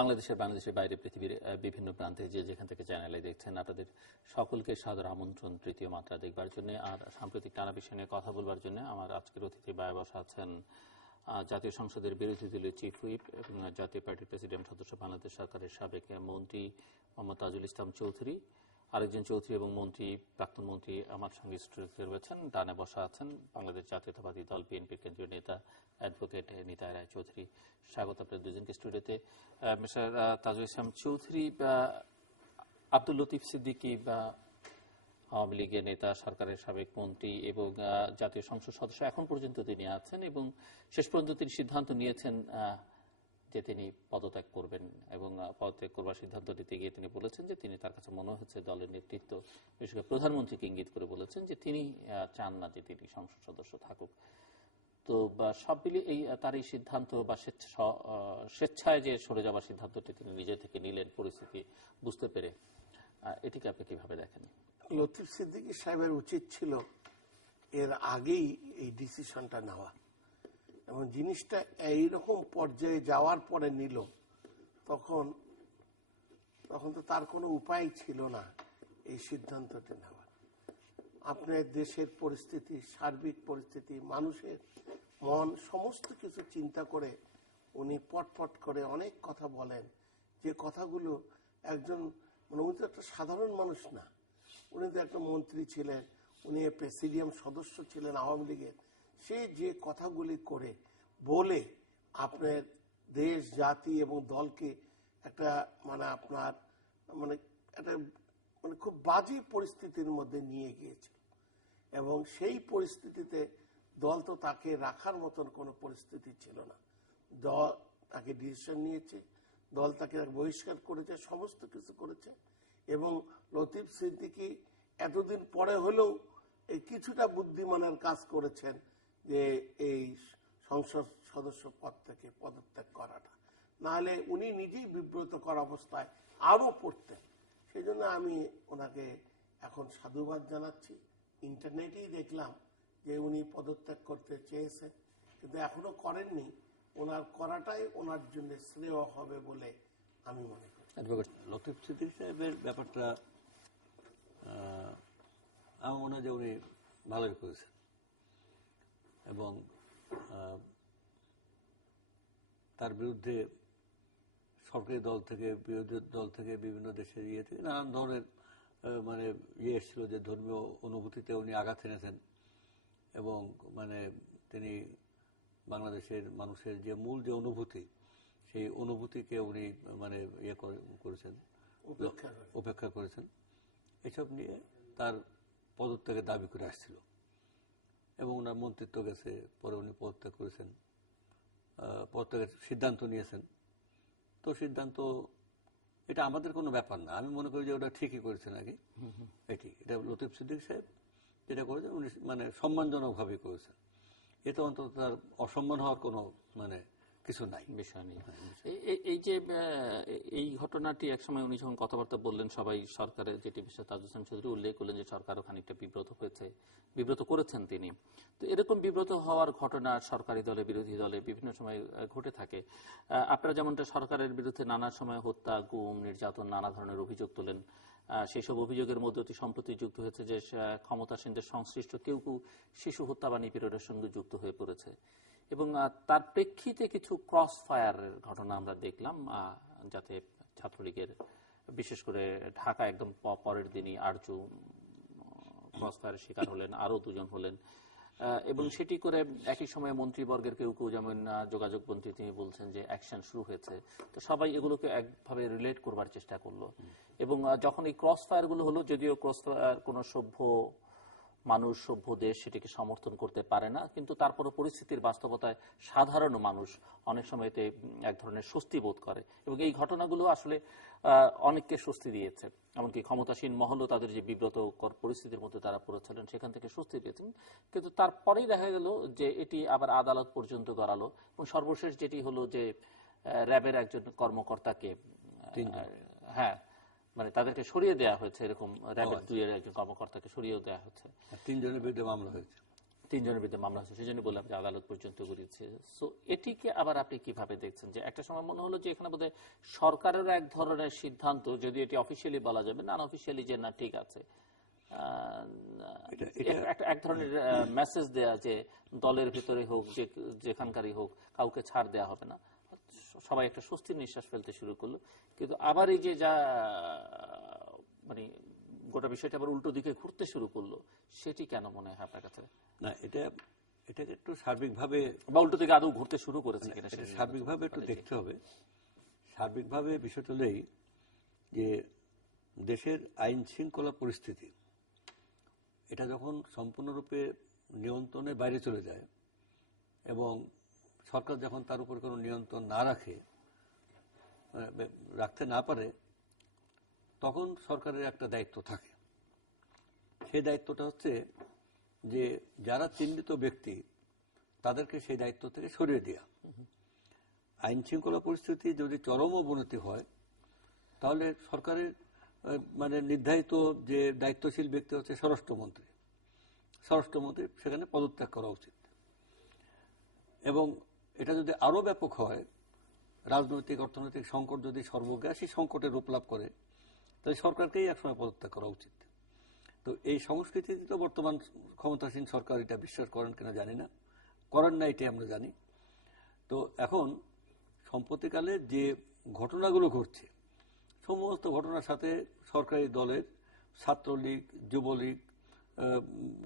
বাংলাদেশের বাইরে পৃথিবীর বিভিন্ন প্রান্তে যে যেখান থেকে চ্যানেলে দেখছেন আপনাদের সকলকে সাদর আমন্ত্রণ তৃতীয় মাত্রা দেখবার জন্য আর সাম্প্রতিক নানা বিষয় নিয়ে কথা বলবার জন্য আমার আজকের অতিথি বায়ে বসা আছেন জাতীয় সংসদের বিরোধী দলের চিফ হুইপ এবং জাতীয় পার্টির প্রেসিডেন্ট সদস্য বাংলাদেশ সরকারের সাবেক মন্ত্রী মোহাম্মদ তাজুল ইসলাম চৌধুরী, আরেকজন চৌধুরী এবং মন্ত্রী প্রাক্তন মন্ত্রী আমার সঙ্গে স্টুডিওতে রয়েছেন। ডানে বসা আছেন বাংলাদেশ জাতীয়তাবাদী দল বিএনপির কেন্দ্রীয় নেতা অ্যাডভোকেট নিতাই রায় চৌধুরী। স্বাগত আপনাদের দুজনকে স্টুডিওতে। মিস্টার তাজুল ইসলাম চৌধুরী, আব্দুল লতিফ সিদ্দিকী আওয়ামী লীগের নেতা, সরকারের সাবেক মন্ত্রী এবং জাতীয় সংসদ সদস্য এখন পর্যন্ত তিনি আছেন এবং শেষ পর্যন্ত তিনি সিদ্ধান্ত নিয়েছেন যে তিনি পদত্যাগ করবেন এবং পদত্যাগ করবার সিদ্ধান্ত নিতে গিয়ে তিনি বলেছেন যে তিনি তার কাছে মনে হচ্ছে দলের নেতৃত্ব বিশেষ করে প্রধানমন্ত্রীকে ইঙ্গিত করে বলেছেন যে তিনি চান না যে তিনি সংসদ সদস্য থাকুক। তো সব মিলিয়ে তার এই সিদ্ধান্ত বা স্বেচ্ছায় যে সরে যাওয়ার সিদ্ধান্তটি তিনি নিজে থেকে নিলেন পরিস্থিতি বুঝতে পেরে, এটিকে আপনি কিভাবে দেখেন? লতিফ সিদ্দিকী সাহেবের উচিত ছিল এর আগেই এই ডিসিশনটা নেওয়া এবং জিনিসটা এইরকম পর্যায়ে যাওয়ার পরে নিল, তখন তো তার কোনো উপায় ছিল না এই সিদ্ধান্তটা নেওয়া। আপনার দেশের পরিস্থিতি, সার্বিক পরিস্থিতি, মানুষের মন সমস্ত কিছু চিন্তা করে উনি পটপট করে অনেক কথা বলেন, যে কথাগুলো একজন উনি তো একটা সাধারণ মানুষ না, উনি তো একটা মন্ত্রী ছিলেন, উনি প্রেসিডিয়াম সদস্য ছিলেন আওয়ামী লীগের। সে যে কথাগুলি করে বলে আপনার দেশ, জাতি এবং দলকে একটা আপনার একটা খুব বাজে পরিস্থিতির মধ্যে নিয়ে গিয়েছিল এবং সেই পরিস্থিতিতে দল তো তাকে রাখার মতন কোনো পরিস্থিতি ছিল না। দল তাকে ডিসিশন নিয়েছে, দল তাকে বহিষ্কার করেছে, সমস্ত কিছু করেছে এবং লতিফ সিদ্দিকী এতদিন পরে হলেও এই কিছুটা বুদ্ধিমানের কাজ করেছেন যে এই সংসদ সদস্য পদ থেকে পদত্যাগ করাটা, নাহলে উনি নিজেই বিব্রতকর অবস্থায় আরো পড়তেন। সেই জন্য আমি ওনাকে এখন সাধুবাদ জানাচ্ছি। ইন্টারনেটেই দেখলাম যে উনি পদত্যাগ করতে চেয়েছেন, কিন্তু এখনো করেননি। ওনার করাটাই ওনার জন্য শ্রেয় হবে বলে আমি মনে করি। লতিফ সিদ্দিকী সাহেবের ব্যাপারটা আমার মনে হয় যে উনি ভালোই করেছেন এবং তার বিরুদ্ধে সরকারি দল থেকে, বিরোধী দল থেকে, বিভিন্ন দেশের ইয়ে থেকে নানান ধরনের এসেছিল যে ধর্মীয় অনুভূতিতে উনি আঘাত এনেছেন এবং তিনি বাংলাদেশের মানুষের যে মূল যে অনুভূতি, সেই অনুভূতিকে উনি করেছেন, উপেক্ষা করেছেন। এসব নিয়ে তার পদত্যাগের দাবি করে আসছিল এবং ওনার মন্ত্রিত্ব গেছে, পরে উনি পদত্যাগ করেছেন, পদত্যাগের সিদ্ধান্ত নিয়েছেন। তো সিদ্ধান্ত এটা আমাদের কোনো ব্যাপার না, আমি মনে করি যে ওটা ঠিকই করেছেন আগে। এটা লতিফ সিদ্দিকী সাহেব যেটা করেছেন উনি সম্মানজনকভাবে করেছেন, এতে অন্তত তার অসম্মান হওয়ার কোনো কিছু নাই, বিষয় নেই। এই যে এই ঘটনাটি একসময় উনি যখন কথাবার্তা বললেন, সবাই সরকারের যেটি বিষয় তাজুল ইসলাম চৌধুরী উল্লেখ করলেন যে সরকারও খানিকটা বিব্রত করেছেন তিনি। তো এরকম বিব্রত হওয়ার ঘটনা সরকারি দলে, বিরোধী দলে বিভিন্ন সময় ঘটে থাকে। আপনারা যেমনটা সরকারের বিরুদ্ধে নানা সময় হত্যা, গুম, নির্যাতন, নানা ধরনের অভিযোগ তোলেন। সেই সব অভিযোগের মধ্যে অতি সম্প্রতি যুক্ত হয়েছে যে ক্ষমতাসীনদের সংশ্লিষ্ট কেউ শিশু হত্যা বা নিপীড়নের সঙ্গে যুক্ত হয়ে পড়েছে এবং তার প্রেক্ষিতে কিছু ক্রস ফায়ারের ঘটনা আমরা দেখলাম, যাতে ছাত্রলীগের বিশেষ করে ঢাকা একদম পরের দিনই আরজু ক্রস ফায়ারের শিকার হলেন, আরো দুজন হলেন এবং সেটি করে একই সময়ে মন্ত্রীবর্গের কেউ যেমন যোগাযোগ মন্ত্রী তিনি বলছেন যে অ্যাকশন শুরু হয়েছে। তো সবাই এগুলোকে একভাবে রিলেট করবার চেষ্টা করলো এবং যখন এই ক্রস ফায়ার গুলো হলো, যদিও ক্রস ফায়ার কোনো সভ্য মানুষ, সভ্য দেশ সেটিকে সমর্থন করতে পারে না, কিন্তু তারপরও পরিস্থিতির বাস্তবতায় সাধারণ মানুষ অনেক সময়তে এক ধরনের স্বস্তি বোধ করে এবং এই ঘটনাগুলো আসলে অনেককে স্বস্তি দিয়েছে। এমনকি ক্ষমতাসীন মহলও তাদের যে বিব্রতকর পরিস্থিতির মধ্যে তারা পড়েছিলেন সেখান থেকে স্বস্তি পেয়েছেন। কিন্তু তারপরেই দেখা গেল যে এটি আবার আদালত পর্যন্ত গড়ালো এবং সর্বশেষ যেটি হলো যে র্যাবের একজন কর্মকর্তাকে তাদেরকে সরিয়ে দেওয়া হয়েছে, এরকম র্যাবের 2 এর একজন কর্মকর্তাকে সরিয়ে দেওয়া হচ্ছে। 3 জনের বিরুদ্ধে মামলা হয়েছে। তিনজনের বিরুদ্ধে মামলা হচ্ছে, সেই জন্য বললাম যে আদালত পর্যন্ত গড়িয়েছে। সো এটিকে আবার আপনি কিভাবে দেখছেন, যে একটা সময় মনে হলো যে এখানে বোধহয় সরকারের এক ধরনের সিদ্ধান্ত, যদি এটি অফিসিয়ালি বলা যাবে না, অফিসিয়ালি যে না ঠিক আছে, এক ধরনের মেসেজ দেয়া যে দলের ভিতরে হোক, যেখানকারই হোক, কাউকে ছাড় দেয়া হবে না, সবাই একটা স্বস্তির নিঃশ্বাস ফেলতে শুরু করলো। কিন্তু আবার এই যে যা মানে গোটা বিষয়টা আবার উল্টো দিকে ঘুরতে শুরু করলো, সেটি কেন মনে হয় আপনার কাছে? না, এটাকে একটু সার্বিকভাবে, বা উল্টো দিকে আদৌ ঘুরতে শুরু করেছে কিনা সার্বিকভাবে একটু দেখতে হবে। সার্বিকভাবে বিষয়টা হলেই যে দেশের আইন শৃঙ্খলা পরিস্থিতি এটা যখন সম্পূর্ণরূপে নিয়ন্ত্রণের বাইরে চলে যায় এবং সরকার যখন তার উপর কোনো নিয়ন্ত্রণ না রাখতে না পারে, তখন সরকারের একটা দায়িত্ব থাকে। সেই দায়িত্বটা হচ্ছে যে যারা চিহ্নিত ব্যক্তি তাদেরকে সেই দায়িত্ব থেকে সরিয়ে দেওয়া। আইন শৃঙ্খলা পরিস্থিতি যদি চরম অবনতি হয়, তাহলে সরকারের মানে নির্ধারিত যে দায়িত্বশীল ব্যক্তি হচ্ছে স্বরাষ্ট্রমন্ত্রী সেখানে পদত্যাগ করা উচিত। এবং এটা যদি আরো ব্যাপক হয়, রাজনৈতিক অর্থনৈতিক সংকট যদি সর্বগ্রাসী সংকটের রূপ লাভ করে, তাহলে সরকারকেই একসময় পদত্যাগ করা উচিত। তো এই সংস্কৃতিতে তো বর্তমান ক্ষমতাসীন সরকার এটা বিশ্বাস করেন কিনা জানি না, করেন না এটাই আমরা জানি। তো এখন সম্প্রতিকালে যে ঘটনাগুলো ঘটছে, সমস্ত ঘটনার সাথে সরকারি দলের ছাত্রলীগ, যুবলীগ,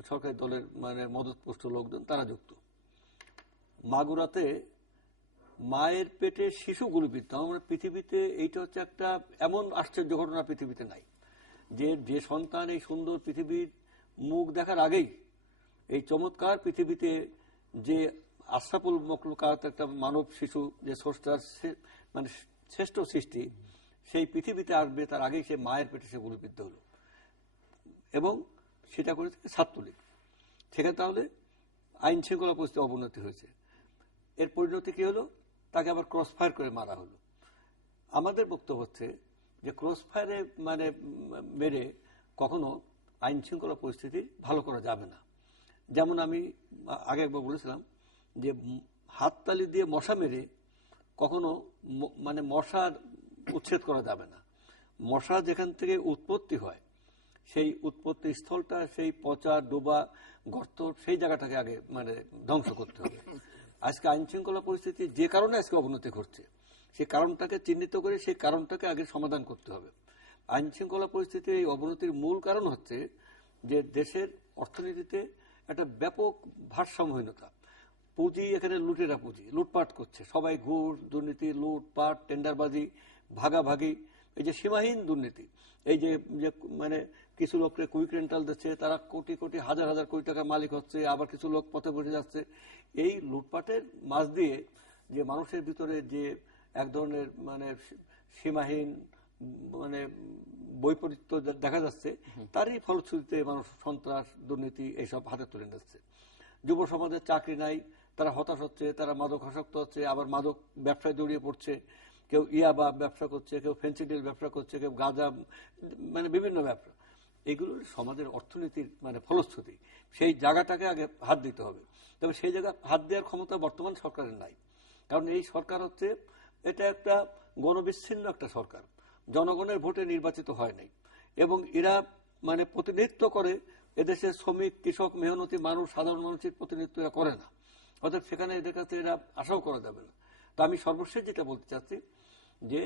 সরকারি দলের মানে মদতপুষ্ট লোকজন তারা যুক্ত। মাগুরাতে মায়ের পেটে শিশু গুলিবিদ্ধ, আমরা পৃথিবীতে এইটা হচ্ছে একটা এমন আশ্চর্য ঘটনা পৃথিবীতে নাই, যে সন্তান এই সুন্দর পৃথিবীর মুখ দেখার আগেই এই চমৎকার পৃথিবীতে যে আশরাফুল মখলুকাত একটা মানব শিশু, যে স্রষ্টার মানে শ্রেষ্ঠ সৃষ্টি, সেই পৃথিবীতে আসবে তার আগেই সে মায়ের পেটে সে গুলিবিদ্ধ হলো। এবং সেটা করেছে ছাত্রলীগ। সেখানে তাহলে আইন শৃঙ্খলা পরিস্থিতি অবনতি হয়েছে। এর পরিণতি কি হলো? তাকে আবার ক্রস ফায়ার করে মারা হলো। আমাদের বক্তব্য হচ্ছে যে ক্রস ফায়ারে মানে মেরে কখনো আইন শৃঙ্খলা পরিস্থিতি ভালো করা যাবে না। যেমন আমি আগে একবার বলেছিলাম যে হাততালি দিয়ে মশা মেরে কখনো মানে মশার উচ্ছেদ করা যাবে না। মশা যেখান থেকে উৎপত্তি হয়, সেই উৎপত্তি স্থলটা, সেই পচা ডোবা গর্ত, সেই জায়গাটাকে আগে মানে ধ্বংস করতে হবে। আজকে আইন শৃঙ্খলা পরিস্থিতি যে কারণে আজকে অবনতি ঘটছে, সেই কারণটাকে চিহ্নিত করে সেই কারণটাকে আগে সমাধান করতে হবে। আইন শৃঙ্খলা পরিস্থিতির এই অবনতির মূল কারণ হচ্ছে যে দেশের অর্থনীতিতে একটা ব্যাপক ভারসাম্যহীনতা। পুঁজি এখানে লুটেরা পুঁজি, লুটপাট করছে সবাই, ঘুষ, দুর্নীতি, লুটপাট, টেন্ডারবাজি, ভাগাভাগি, এই যে সীমাহীন দুর্নীতি, এই যে মানে কিছু লোককে কুইক রেন্টাল দিচ্ছে, তারা কোটি কোটি হাজার হাজার কোটি টাকার মালিক হচ্ছে, আবার কিছু লোক পথে বসে যাচ্ছে। এই লুটপাটের মাঝ দিয়ে যে মানুষের ভিতরে যে এক ধরনের মানে সীমাহীন মানে বৈপরীত্য দেখা যাচ্ছে, তারই ফলশ্রুতিতে মানুষ সন্ত্রাস, দুর্নীতি এইসব হাতে তুলে নিচ্ছে। যুব সমাজের চাকরি নাই, তারা হতাশ হচ্ছে, তারা মাদকাসক্ত হচ্ছে, আবার মাদক ব্যবসায় জড়িয়ে পড়ছে। কেউ ইয়াবা ব্যবসা করছে, কেউ ফেন্সিডিল ব্যবসা করছে, কেউ গাঁজা, মানে বিভিন্ন ব্যবসা। এগুলো সমাজের অর্থনীতির মানে ফলশ্রুতি। সেই জায়গাটাকে আগে হাত দিতে হবে। তবে সেই জায়গা হাত দেওয়ার ক্ষমতা বর্তমান সরকারের নাই। কারণ এই সরকার হচ্ছে এটা একটা গণবিচ্ছিন্ন একটা সরকার, জনগণের ভোটে নির্বাচিত হয় নাই। এবং এরা মানে প্রতিনিধিত্ব করে এদেশের শ্রমিক, কৃষক, মেহনতি মানুষ, সাধারণ মানুষের প্রতিনিধিত্ব এরা করে না। অর্থাৎ সেখানে এদের কাছে এরা আশাও করা যাবে না। তো আমি সর্বশেষ যেটা বলতে চাচ্ছি যে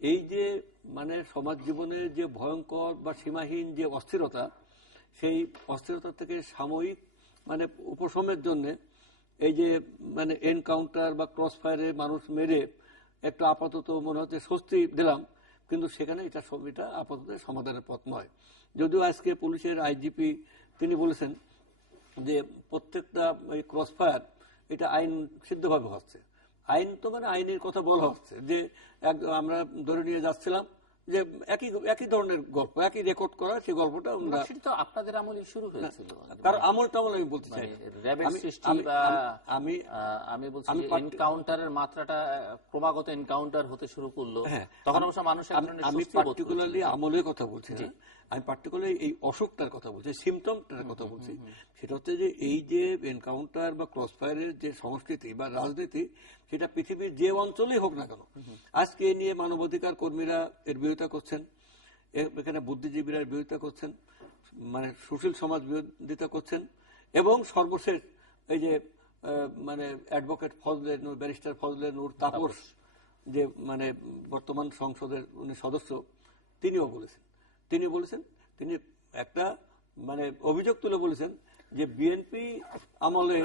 এই যে মানে সমাজ জীবনের যে ভয়ঙ্কর বা সীমাহীন যে অস্থিরতা, সেই অস্থিরতা থেকে সাময়িক মানে উপশমের জন্য এই যে মানে এনকাউন্টার বা ক্রস ফায়ারে মানুষ মেরে একটু আপাতত মনে হচ্ছে স্বস্তি দিলাম, কিন্তু সেখানে এটা আপাতত সমাধানের পথ নয়। যদিও আজকে পুলিশের আইজিপি তিনি বলেছেন যে প্রত্যেকটা এই ক্রস ফায়ার এটা আইন সিদ্ধভাবে হচ্ছে। আইন তো মানে আইনের কথা বলা হচ্ছে যে আমরা ধরে নিয়ে যাচ্ছিলাম যে একই ধরনের গল্প, একই রেকর্ড করা, সেই গল্পটা আমরা তো আপনাদের আমলেই শুরু হয়েছিল। কারণ আমল টামল আমি বলতে চাই, আমি বলছি এনকাউন্টারের মাত্রাটা ক্রমাগত এনকাউন্টার হতে শুরু করলো, তখন অবশ্য মানুষ আমি পার্টিকুলারলি আমলের কথা বলছি না। আমি পার্টিকুলারলি এই অসুখটার কথা বলছি, সিমটমটার কথা বলছি। সেটা হচ্ছে যে এই যে এনকাউন্টার বা ক্রস ফায়ারের যে সংস্কৃতি বা রাজনীতি, সেটা পৃথিবীর যে অঞ্চলেই হোক না কেন, আজকে এ নিয়ে মানবাধিকার কর্মীরা এর বিরোধিতা করছেন, এখানে বুদ্ধিজীবীরা এর বিরোধিতা করছেন, মানে সুশীল সমাজ বিরোধিতা করছেন, এবং সর্বশেষ এই যে মানে অ্যাডভোকেট ফজলে নূর, ব্যারিস্টার ফজলে নূর তাপস, যে মানে বর্তমান সংসদের উনি সদস্য, তিনিও বলেছেন, তিনি একটা মানে অভিযোগ তুলে বলেছেন যে বিএনপি আমলে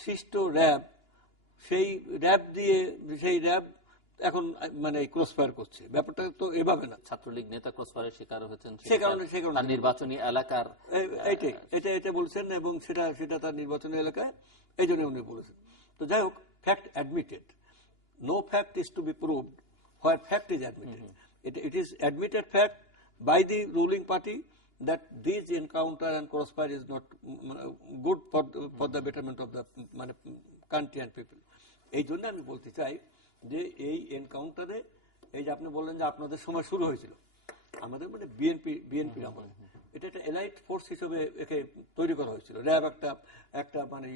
সৃষ্ট র্যাব, সেই র্যাব এখন মানে ক্রসফায়ার করছে। ব্যাপারটা তো এভাবে না। ছাত্রলীগ নেতা ক্রসফায়ারের শিকার হয়েছেন, সে কারণে তার নির্বাচনী এলাকার এটা বলছেন, এবং সেটা তার নির্বাচনী এলাকায়, এই জন্য উনি বলেছেন। তো যাই হোক, fact admitted, no fact is to be proved where fact is admitted. It is admitted fact by the ruling party that this encounter and crossfire is not good for the betterment of the country and people. এই জন্য আমি বলতে চাই যে এই এনকাউন্টারে, এই যে আপনি বললেন যে আপনাদের সময় শুরু হয়েছিল, আমাদের মানে বিএনপির আমলে এটা একটা এলাইট ফোর্স হিসেবে একে তৈরি করা হয়েছিল, র্যাব একটা মানে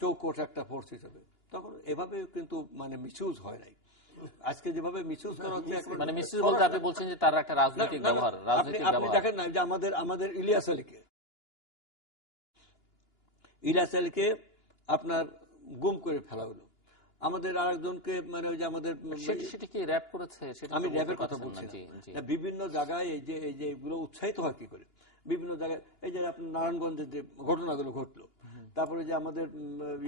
চৌকোট একটা ফোর্স হিসেবে। তখন এভাবে কিন্তু মানে মিসইউজ হয় নাই। আজকে যেভাবে মিসইউজ করা হচ্ছে, মানে মিসইউজ বলতে আপনি বলছেন যে তার একটা রাজনৈতিক ব্যবহার, আপনি দেখেন না যে আমাদের ইলিয়াস আলীকে আপনার গুম করে ফেলা হলো, আমাদের আরেকজনকে মানে ওই যে আমাদের, সেটা কি র‍্যাব করেছে? আমি র‍্যাবের কথা বলছি না। বিভিন্ন জায়গায় এই যে এগুলো উৎসাহিত হয় কি করে, বিভিন্ন জায়গায় এই যে আপনার নারায়ণগঞ্জের যে ঘটনাগুলো ঘটলো, তারপরে যে আমাদের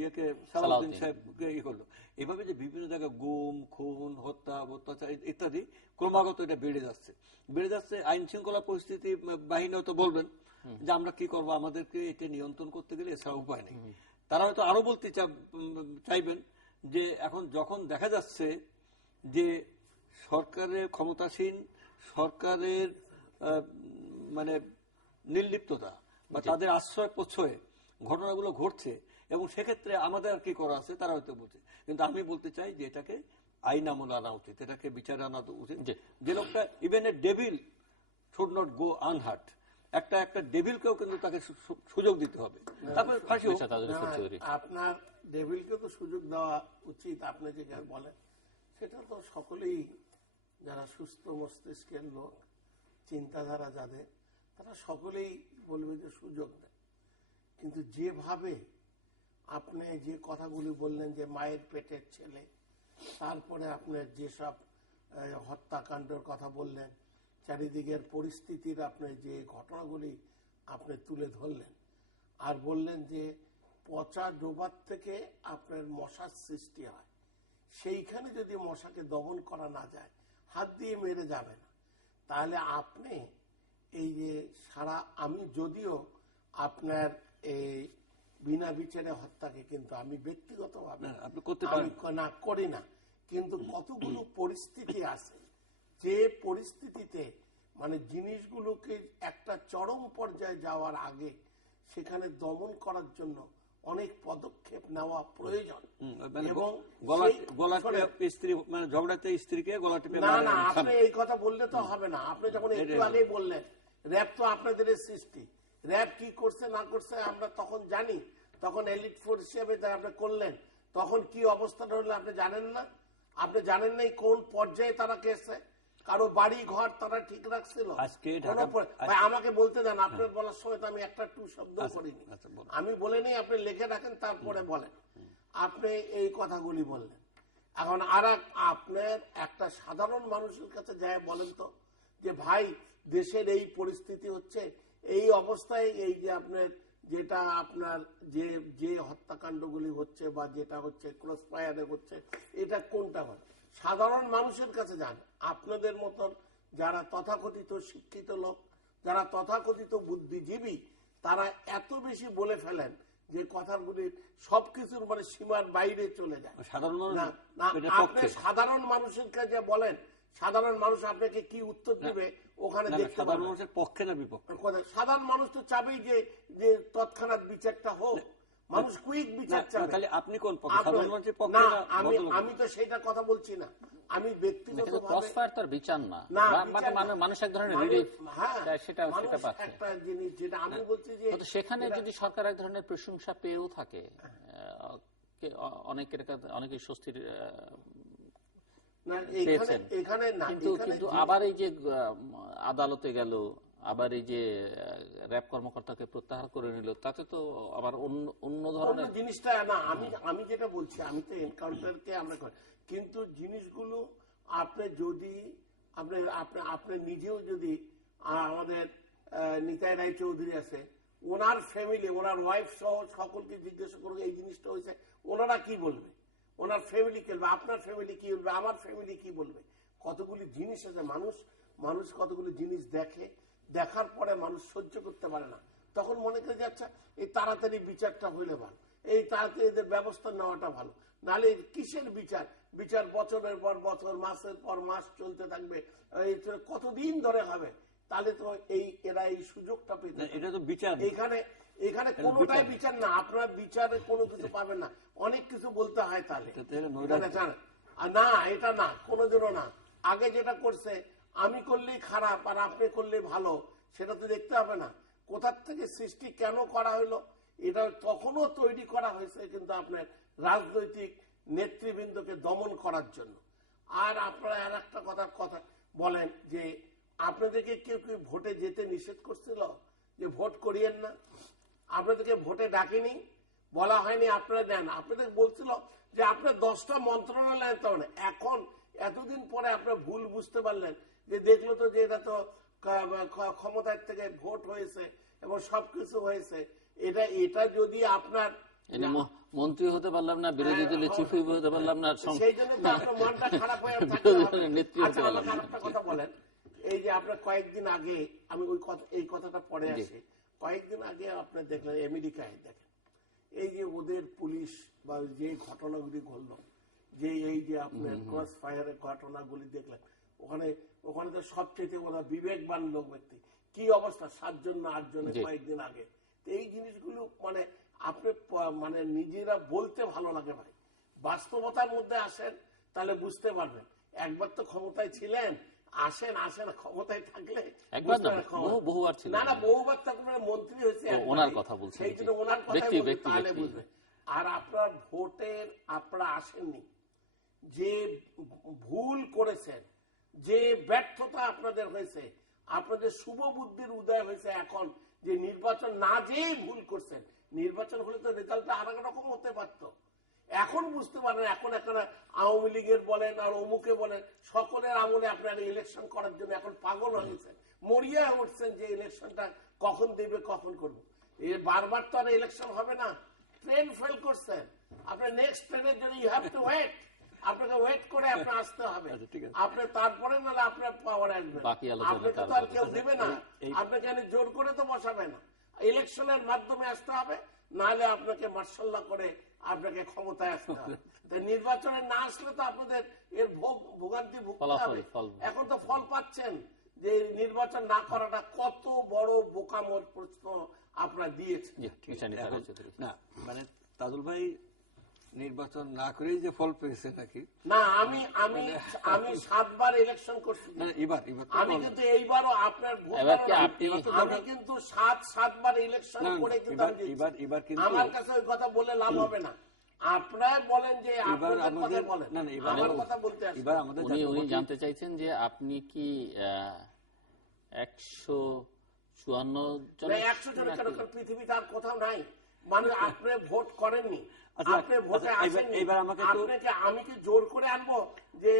ইয়েকে সালাউদ্দিন সাহেবকে করলো, এভাবে যে বিভিন্ন জায়গায় গুম, খুন, হত্যা, অত্যাচার ইত্যাদি ক্রমাগত এটা বেড়ে যাচ্ছে। আইন শৃঙ্খলা পরিস্থিতি বাহিনী হয়তো বলবেন যে আমরা কি করবো, আমাদেরকে এটা নিয়ন্ত্রণ করতে গেলে এছাড়া উপায় নেই। তারা হয়তো আরো বলতে চাইবেন যে এখন যখন দেখা যাচ্ছে যে সরকারের ক্ষমতাসীন সরকারের মানে নির্লিপ্ততা বা তাদের আশ্রয় প্রশ্রয়ে ঘটনাগুলো ঘটছে, এবং সেক্ষেত্রে আমাদের আর কি করা আছে তারা হয়তো বলছে। কিন্তু আমি বলতে চাই যে এটাকে আইন আমলে আনা উচিত, এটাকে বিচারে আনা উচিত। যে লোকটা, even a devil should not go আনহার্ট, একটা ডেভিলকেও কিন্তু তাকে সুযোগ দিতে হবে। তারপরে ফাঁসি হোক। আপনার ডেভিলকে তো সুযোগ দেওয়া উচিত। আপনি যে বলেন সেটা তো সকলেই, যারা সুস্থ মস্তিষ্কের লোক, চিন্তাধারা যাদের, তারা সকলেই বলবে যে সুযোগ দেয়। কিন্তু যেভাবে আপনি যে কথাগুলি বললেন যে মায়ের পেটের ছেলে, তারপরে আপনার যেসব হত্যাকাণ্ডের কথা বললেন, চারিদিকের পরিস্থিতির আপনি যে ঘটনাগুলি আপনি তুলে ধরলেন, আর বললেন যে পচা ডোবার থেকে আপনার মশার সৃষ্টি হয়, সেইখানে যদি মশাকে দমন করা না যায়, হাত দিয়ে মেরে যাবে না, তাহলে আপনি এই যে আমি যদিও আপনার এই বিনা বিচারে হত্যাকে কিন্তু আমি ব্যক্তিগতভাবে না করি না, কিন্তু কতগুলো পরিস্থিতি আছে যে পরিস্থিতিতে মানে জিনিসগুলোকে একটা চরম পর্যায়ে যাওয়ার আগে সেখানে দমন করার জন্য অনেক পদক্ষেপ নেওয়া প্রয়োজন। এবং না, আপনি এই কথা বললে তো হবে না। আপনি যখন একটু আগেই বললেন র‍্যাব তো আপনাদের সৃষ্টি, র‍্যাব কি করছে না করছে আমরা তখন জানি, তখন এলিট ফোর্স হিসেবে আপনি করলেন, তখন কি অবস্থাটা হলো আপনি জানেন না? আপনি জানেন না কোন পর্যায়ে তারা গেছে, কারো বাড়ি ঘর তারা ঠিক রাখছিল। আমাকে বলতে দেন, আপনার বলার সময় তো আমি একটা টু শব্দ করিনি, আমি বলে নেই, আপনি লিখে রাখেন তারপরে বলেন। আপনি এই কথাগুলি বললেন, এখন আর আপনার একটা সাধারণ মানুষের কাছে যায় বলেন তো যে ভাই দেশের এই পরিস্থিতি হচ্ছে, এই অবস্থায় এই যে আপনার যেটা আপনার যে হত্যাকাণ্ডগুলি হচ্ছে বা যেটা হচ্ছে ক্রসফায়ারে হচ্ছে, এটা কোনটা হয়? সাধারণ মানুষের কাছে যান। আপনাদের মতন যারা তথাকথিত শিক্ষিত লোক, যারা তথাকথিত বুদ্ধিজীবী, তারা এত বেশি বলে ফেলেন যে কথাগুলি সবকিছুর মানে সীমার বাইরে চলে যায়। আপনি সাধারণ মানুষের কাছে বলেন, সাধারণ মানুষ আপনাকে কি উত্তর দিবে ওখানে দেখতে পাবেন। মানুষের পক্ষে না বিপক্ষে? সাধারণ মানুষ তো চাবেই যে তৎক্ষণাৎ বিচারটা হোক, মানুষ কুইক বিচার চায়। তাহলে আপনি কোন পক্ষে? সাধারণ মানুষের পক্ষে না, না? আমি তো সেটা কথা বলছি না। আমি ব্যক্তিগতভাবে ক্রসফায়ার তার বিচার না, মানুষ এক ধরনের রিলিফ, সেটা পাচ্ছে একটা জিনিস যেটা আমি বলছি যে সেখানে যদি সরকার এক ধরনের প্রশংসা পেয়েও থাকে, অনেকের স্বস্তির পেয়েছেন, কিন্তু আবার এই যে আদালতে গেল, আবার এই যে র‍্যাব কর্মকর্তাকে প্রত্যাহার করে নিল, তাতে তো আবার অন্য ধরনের জিনিসটা না। আমি যেটা বলছি, আমি তো এনকাউন্টারকে আমরা করি, কিন্তু জিনিসগুলো আপনি যদি আপনি নিজেও যদি আমাদের নিতাই রায় চৌধুরী আছে, ওনার ফ্যামিলি, ওনার ওয়াইফ সহ সকলকে জিজ্ঞাসা করবে এই জিনিসটা হয়েছে, ওনারা কি বলবে, ওনার ফ্যামিলি কি বলবে, আপনার ফ্যামিলি কি বলবে, আমার ফ্যামিলি কি বলবে। কতগুলি জিনিস আছে, মানুষ কতগুলি জিনিস দেখে, দেখার পরে মানুষ সহ্য করতে পারে না, তখন মনে করে যাচ্ছে এই তাড়াতাড়ি বিচারটা হইলে ভালো, এই তাড়াতাড়ি এদের ব্যবস্থা নেওয়াটা ভালো, নাহলে কিসের বিচার, বছরের পর বছর, মাসের পর মাস চলতে থাকবে, কতদিন ধরে হবে, তাহলে তো এরা এই সুযোগটা পেতে, এটা তো বিচার, এখানে কোনোটাই বিচার না, আপনার বিচারে কোনো কিছু পাবেন না, অনেক কিছু বলতে হয়, তাহলে না, এটা না, কোনোদিনও না। আগে যেটা করছে, আমি করলেই খারাপ আর আপনি করলে ভালো, সেটা তো দেখতে হবে না, কোথার থেকে সৃষ্টি কেন করা হলো, এটা তখনও তৈরি করা হয়েছে কিন্তু আপনার রাজনৈতিক নেতৃবৃন্দকে দমন করার জন্য। আর আপনারা আর একটা কথা বলেন যে আপনাদেরকে কেউ ভোটে যেতে নিষেধ করছিল, যে ভোট করিয়েন না, আপনাদেরকে ভোটে ডাকেনি, বলা হয়নি আপনারা দেন, আপনাদের বলছিল যে আপনার 10টা মন্ত্রণালয় তো না। এখন এতদিন পরে আপনার ভুল বুঝতে পারলেন, যে দেখলো তো যে এটা তো ক্ষমতার থেকে ভোট হয়েছে এবং সবকিছু হয়েছে, এটা যদি আপনার মন্ত্রী হতে পারলাম না, বিরোধী দলের চিফ হুইপ হতে পারলাম না, সেই জন্য তো আপনার মনটা খারাপ হয়ে আরেকটা কথা বলেন, এই যে আপনার কয়েকদিন আগে, আমি এই কথাটা পরে আসি, কয়েকদিন আগে আপনি দেখলেন আমেরিকায়, দেখেন এই যে ওদের পুলিশ বা যে ঘটনাগুলি ঘটলো, যে এই যে আপনার ক্রস ফায়ারের ঘটনাগুলি দেখলেন, ওখানে তো সবচেয়ে ওরা বিবেকবান লোক ব্যক্তি, কি অবস্থা, 7 জন না 8 জনের কয়েকদিন আগে। এই জিনিসগুলো আপনি নিজেরা বলতে ভালো লাগে ভাই, বাস্তবতার মধ্যে আসেন তাহলে বুঝতে পারবেন। একবার তো ক্ষমতায় ছিলেন, আসেন ক্ষমতায় থাকলে বহুবার থাকলে মন্ত্রী হয়েছে, ওনার কথা বলছেন, সেই জন্য ওনার কথা তাহলে বুঝবেন। আর আপনার ভোটের আপনারা আসেননি, যে ভুল করেছেন, যে ব্যর্থতা আপনাদের হয়েছে, আপনাদের শুভ বুদ্ধির উদয় হয়েছে এখন, যে নির্বাচন না যেই ভুল করছেন, নির্বাচন হলে তো রেজাল্টটা আর এক রকম হতে পারত। এখন বুঝতে পারেন, এখন আওয়ামী লীগের বলেন আর অমুকে বলেন, সকলের আমলে আপনারা ইলেকশন করার জন্য এখন পাগল হয়েছেন, মরিয়া উঠছেন যে ইলেকশনটা কখন দেবে, কখন করবো। বারবার তো আর ইলেকশন হবে না, ট্রেন ফেল করছেন, আপনার নেক্সট ট্রেনের জন্য ইউ হ্যাভ টু ওয়েট, আপনাকে ওয়েট করে আপনার আসতে হবে, আপনি তারপরে নাহলে আপনার পাওয়ার আসবে, আপনাকে তো আর কেউ দেবে না, আপনাকে জোর করে তো বসাবে না, ইলেকশনের মাধ্যমে আসতে হবে, নাহলে আপনাকে মার্শাল্লাহ করে আপনাকে ক্ষমতায় আসতে হবে। নির্বাচনে না আসলে তো আপনাদের এর ভোগান্তি ভুগতে হবে। এখন তো ফল পাচ্ছেন যে নির্বাচন না করাটা কত বড় বোকামোর প্রশ্ন আপনারা দিয়েছেন। না মানে তাজুল ভাই নির্বাচন না করেই যে ফল পেয়েছে নাকি? না, আমি 7 বার ইলেকশন করছি, আমি কিন্তু এইবারও আপনার আমি কিন্তু 7 বার ইলেকশন করে কিন্তু আমার কাছে ওই কথা বলে লাভ হবে না। আপনারা বলেন যে আপনাদের কথা বলেন, আমার কথা বলতে আসি। উনি জানতে চাইছেন যে আপনি কি 154 জন, 100 জনের পৃথিবীতে আর কোথাও নাই, মানে আপনি ভোট করেননি, আপনি ভোটে আসেননি, আপনাকে আমি কি জোর করে আনবো যে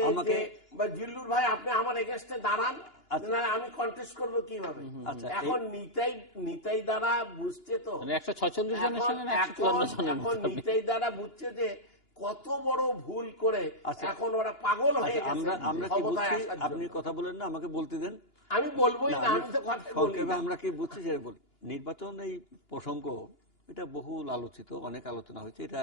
জিল্লুর ভাই আপনি আমার এগেইনস্টে দাঁড়ান, আমি কন্টেস্ট করবো কিভাবে? এখন নিতাই দ্বারা বুঝছে তো, 146 জনের সঙ্গে এখন নিতাই দ্বারা বুঝছে যে কত বড় ভুল করে এখন ওরা পাগল হয়ে গেছে। আপনি কথা বলেন না, আমাকে বলতে দেন, আমি বলবোই না, আমি তো কথা বলি। আমরা কি বুঝছি যে নির্বাচন এই প্রসঙ্গ, এটা বহুল আলোচিত, অনেক আলোচনা হয়েছে, এটা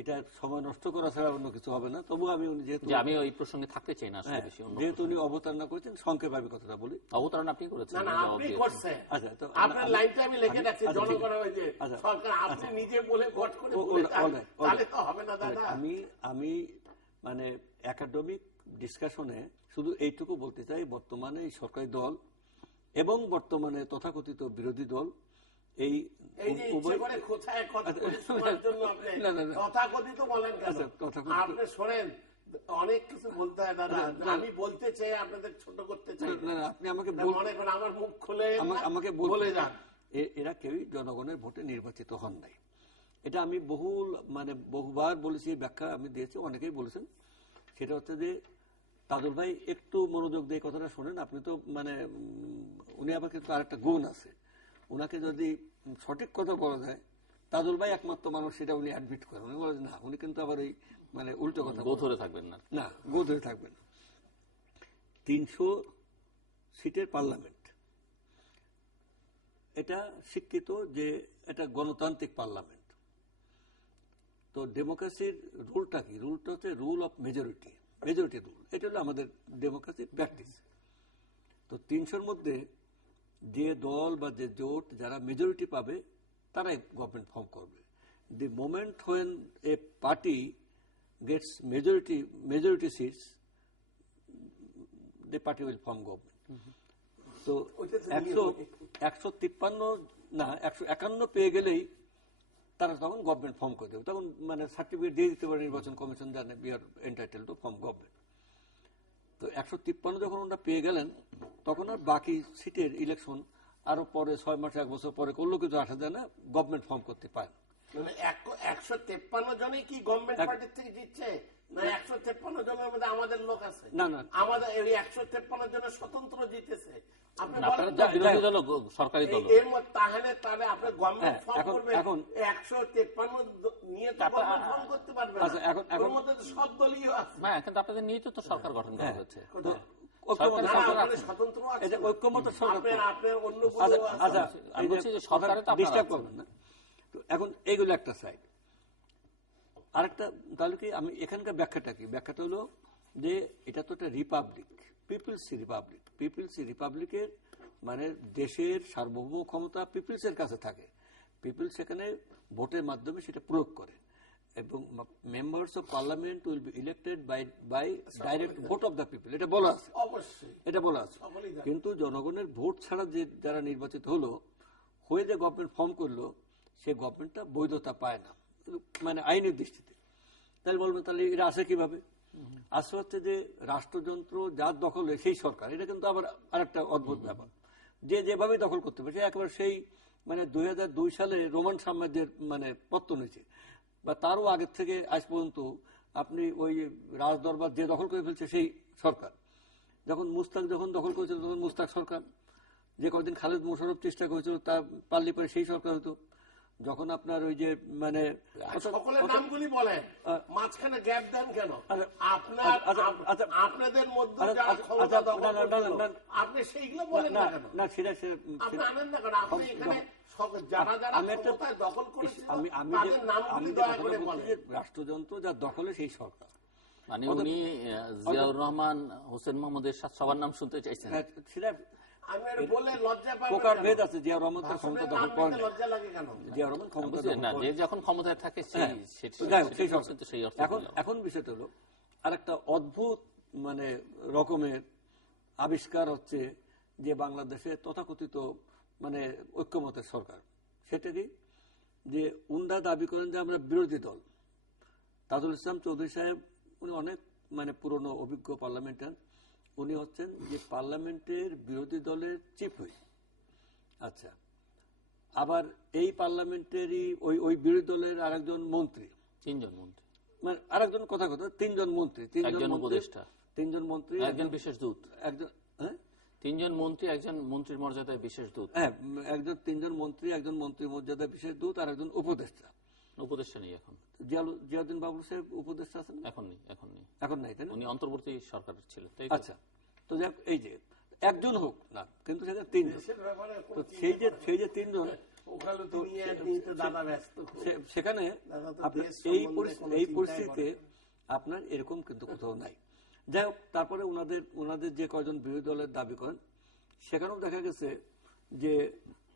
এটা সময় নষ্ট করা ছাড়া অন্য কিছু হবে না। তবু আমি উনি যেহেতু যে আমি ওই প্রসঙ্গে থাকতে চাই না আসলে বেশি, অন্য যেহেতু উনি অবতারণা করেছেন, সংক্ষেপে আমি কথাটা বলি। অবতারণা আপনি করেছেন, না, না, জবাব আপনি দিয়েছেন। করছেন। আচ্ছা, তো আপনার লাইনটা আমি লিখে রাখছি, আচ্ছা, ঠিক আছে। জনগণ হয়েছে আচ্ছা, সরকার, আপনি নিজে বলে গট করে all বলে right, যান, all right, all তাহলে right. তো হবে না দাদা। আমি মানে একাডেমিক ডিসকাশনে শুধু এইটুকু বলতে চাই, বর্তমানে এই সরকারি দল এবং বর্তমানে তথাকথিত বিরোধী দল এই এই যে ইচ্ছে করে খোঁচায় কথা শোনার জন্য আপনি না, না, না। তথাকথিত বলেন কেন? আচ্ছা, তথাকথিত- আপনি শোনেন, অনেক কিছু বলতে হয় দাদা, আমি বলতে চাই, আপনাদের ছোট করতে চাই না, না, আপনি আমাকে না, মনে করেন আমার মুখ খুলে আমাকে বলে যান। এরা কেউই জনগণের ভোটে নির্বাচিত হন নাই। এটা আমি বহুবার বলেছি, ব্যাখ্যা আমি দিয়েছি, অনেকেই বলেছেন। সেটা হচ্ছে যে তাজুল ভাই একটু মনোযোগ দিয়ে কথাটা শোনেন। আপনি তো উনি আবার কিন্তু আরেকটা গুণ আছে, উনাকে যদি সঠিক কথা বলা যায়, তাজুল ভাই একমাত্র মানুষ সেটা উনি অ্যাডমিট করেন। উনি বলেন না, উনি কিন্তু আবার এই উল্টো কথা গো ধরে থাকবেন না। না, গো ধরে থাকবেন। 300 সিটের পার্লামেন্ট, এটা স্বীকৃত যে এটা গণতান্ত্রিক পার্লামেন্ট। তো ডেমোক্রেসির রুলটা কি? রুলটা হচ্ছে রুল অফ মেজরিটি রুল। এটা হলো আমাদের ডেমোক্রেসির প্র্যাকটিস। তো 300-র মধ্যে যে দল বা যে জোট যারা মেজরিটি পাবে তারাই গভর্নমেন্ট ফর্ম করবে। The moment when a party gets majority seats, the party will form government. তো 153 না 151 পেয়ে গেলেই তারা তখন গভর্নমেন্ট ফর্ম করে দেবে। তখন সার্টিফিকেট দিয়ে দিতে পারে নির্বাচন কমিশন, জানে we are entitled to form government. তো 153 যখন ওনারা পেয়ে গেলেন, তখন আর বাকি সিটের ইলেকশন আরো পরে 6 মাস 1 বছর পরে করলেও কিছু আসা যায় না, গভর্নমেন্ট ফর্ম করতে পারে। 153 জনে কি গভর্নমেন্ট পার্টির থেকে জিতছে না? 153 জনের মধ্যে আমাদের লোক আছে। না, না, আমাদের এই 153 জনের স্বতন্ত্র জিতেছে। আপনি আপনারা বলেন তো বিরোধী দল, সরকারি দল। এর মধ্যে তাহলে আপনি গভর্নমেন্ট ফর্ম করবেন, এখন 153 নিয়ে তো গভর্নমেন্ট ফর্ম করতে পারবেন না। ওর মধ্যে তো সব দলীয় আছে। হ্যাঁ, কিন্তু আপনাদের নিয়ে তো সরকার গঠন করা হয়েছে। স্বতন্ত্র আছে, ঐক্যমত সরকার। আপনার অন্য আচ্ছা, আমি বলছি যে সরকারে তো আপনারা ডিস্টার্ব আছেন। করবেন না। তো এখন এইগুলো একটা সাইড। আরেকটা তাহলে কি আমি এখানকার ব্যাখ্যাটা কি? ব্যাখ্যাটা হলো যে এটা তো একটা রিপাবলিক, পিপলস রিপাবলিকের দেশের সার্বভৌম ক্ষমতা পিপলসের কাছে থাকে। পিপলস সেখানে ভোটের মাধ্যমে সেটা প্রয়োগ করে, এবং members of parliament will be elected by direct vote of the people. এটা বলা আছে, অবশ্যই এটা বলা আছে। কিন্তু জনগণের ভোট ছাড়া যে যারা নির্বাচিত হয়ে যে গভর্নমেন্ট ফর্ম করলো, সে গভর্নমেন্টটা বৈধতা পায় না আইনের দৃষ্টিতে। তাহলে বলবেন তাহলে এটা আসে কিভাবে? আসে হচ্ছে যে রাষ্ট্রযন্ত্র যার দখলে সেই সরকার। এটা কিন্তু আবার আরেকটা অদ্ভুত ব্যাপার, যে যেভাবেই দখল করতে পারে। একেবারে সেই 2002 সালে রোমান সাম্রাজ্যের পত্তন হয়েছে, বা তারও আগের থেকে আজ পর্যন্ত আপনি ওই রাজদরবার যে দখল করে ফেলছে সেই সরকার। যখন মুস্তাক দখল করেছিল তখন মুস্তাক সরকার। যে কদিন খালেদ মোশাররফ চেষ্টা করেছিল তা পারলে পরে সেই সরকার হতো। যখন আপনার ওই যে সকলের নামগুলি বলেন, মাঝখানে গ্যাপ দেন কেন? আপনাদের মধ্যে যারা ক্ষমতা দখল করছিল, আপনি সেইগুলো বলেন না কেন? না, সেটা আপনি আনেন না কেন? আপনি এখানে যারা যারা ক্ষমতায় দখল করেছিল তাদের নামগুলি দয়া করে বলেন। রাষ্ট্রযন্ত্র যার দখলে সেই সরকার। উনি জিয়াউর রহমান, হোসেন মোহাম্মদের সবার নাম শুনতে চাইছেন। সেটা প্রকার ভেদ আছে। জিয়াউর রহমান তার ক্ষমতা দখল করেন, জিয়াউর রহমান ক্ষমতা দখল না, যে যখন ক্ষমতায় থাকে এখন বিষয়টা হলো আরেকটা অদ্ভুত রকমের আবিষ্কার হচ্ছে যে বাংলাদেশে তথাকথিত ঐক্যমতের সরকার। সেটা কি? যে উনরা দাবি করেন যে আমরা বিরোধী দল। তাজুল ইসলাম চৌধুরী সাহেব উনি অনেক পুরনো অভিজ্ঞ পার্লামেন্টার। উনি হচ্ছেন যে পার্লামেন্টের বিরোধী দলের চিফ হুইপ। আচ্ছা, আবার এই পার্লামেন্টেরই ওই বিরোধী দলের আরেকজন মন্ত্রী, 3 জন মন্ত্রী, আরেকজন কথা 3 জন মন্ত্রী, 1 জন উপদেষ্টা, 3 জন মন্ত্রী, 1 জন বিশেষ দূত, 3 জন মন্ত্রী, 1 জন মন্ত্রীর মর্যাদায় বিশেষ দূত। হ্যাঁ, 3 জন মন্ত্রী, 1 জন মন্ত্রীর মর্যাদায় বিশেষ দূত, আর 1 জন উপদেষ্টা। উপদেষ্টা নেই এখন। জিয়াউদ্দিন বাবুল সাহেব উপদেষ্টা আছেন? এখন নেই, তাই না? উনি অন্তর্বর্তী সরকারের ছিলেন। আচ্ছা, তো এই যে একজন হোক না, কিন্তু সেখানে 3 জন। তো সেই যে 3 জন, ওকালতি নিয়ে নিতে দাদা ব্যস্ত খুব। সেখানে দাদা তো আপনার দেশ এই সম্বন্ধে কোনো এই চিন্তাই পরিস্থিতিতে করে না। আপনার এরকম কিন্তু কোথাও নাই। যাই হোক, তারপরে ওনাদের যে কয়জন বিরোধী দলের দাবি করেন, সেখানেও দেখা গেছে যে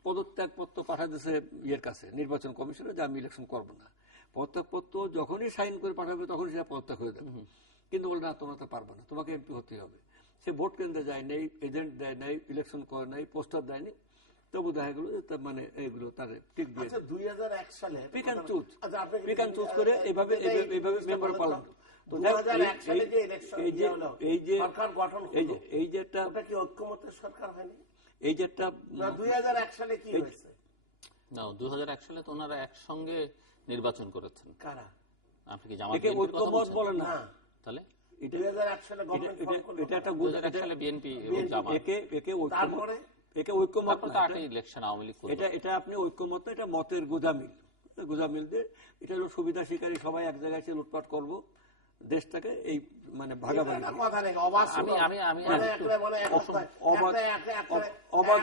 পদত্যাগপত্র পাঠা দিয়েছে ইয়ের কাছে, নির্বাচন কমিশনে, যে আমি ইলেকশন করবো না। পদত্যাগপত্র যখনই সাইন করে পাঠাবে তখনই সেটা পদত্যাগ হয়ে যাবে। কিন্তু বলে না, তোমরা তো পারবে না, তোমাকে এমপি হতেই হবে। সে ভোট কেন্দ্রে যায় নাই, এজেন্ট দেয় নাই, ইলেকশন করে নাই, পোস্টার দেয়নি, তবু দেখা গেল যে মানে এইগুলো তার ঠিক দিয়ে 2001 সালে পিক অ্যান্ড চুজ, আচ্ছা, আপনি পিক অ্যান্ড চুজ করে এইভাবে মেম্বার পালন। 2001 সালে যে ইলেকশন হলো, এই যে সরকার গঠন হলো, এই যে একটা ওটা কি ঐক্যমতের সরকার হয়নি? এই যে একটা না, 2001 সালে কি হয়েছে? না, 2001 সালে তো ওনারা একসঙ্গে নির্বাচন করেছেন। কারা? আপনি কি জামাত একে বিএনপির কথা ঐক্যমত বলছেন? বলে না। হ্যাঁ, তাহলে 2001 সালে গভর্নমেন্ট ফর্ম করলো। এটা একটা 2001 সালে বিএনপি এবং জামাত, একে তারপরে ঐক্যমত তারপর তো না। 8 ইলেকশন আওয়ামী লীগ করলো। এটা আপনি ঐক্যমত না, এটা মতের গোজামিলদের। এটা হলো সুবিধা শিকারী, সবাই এক জায়গায় এসে লুটপাট করবো দেশটাকে, এই মানে ভাগাভাগি। এটা কথা নেই, অবাক আমি অবাক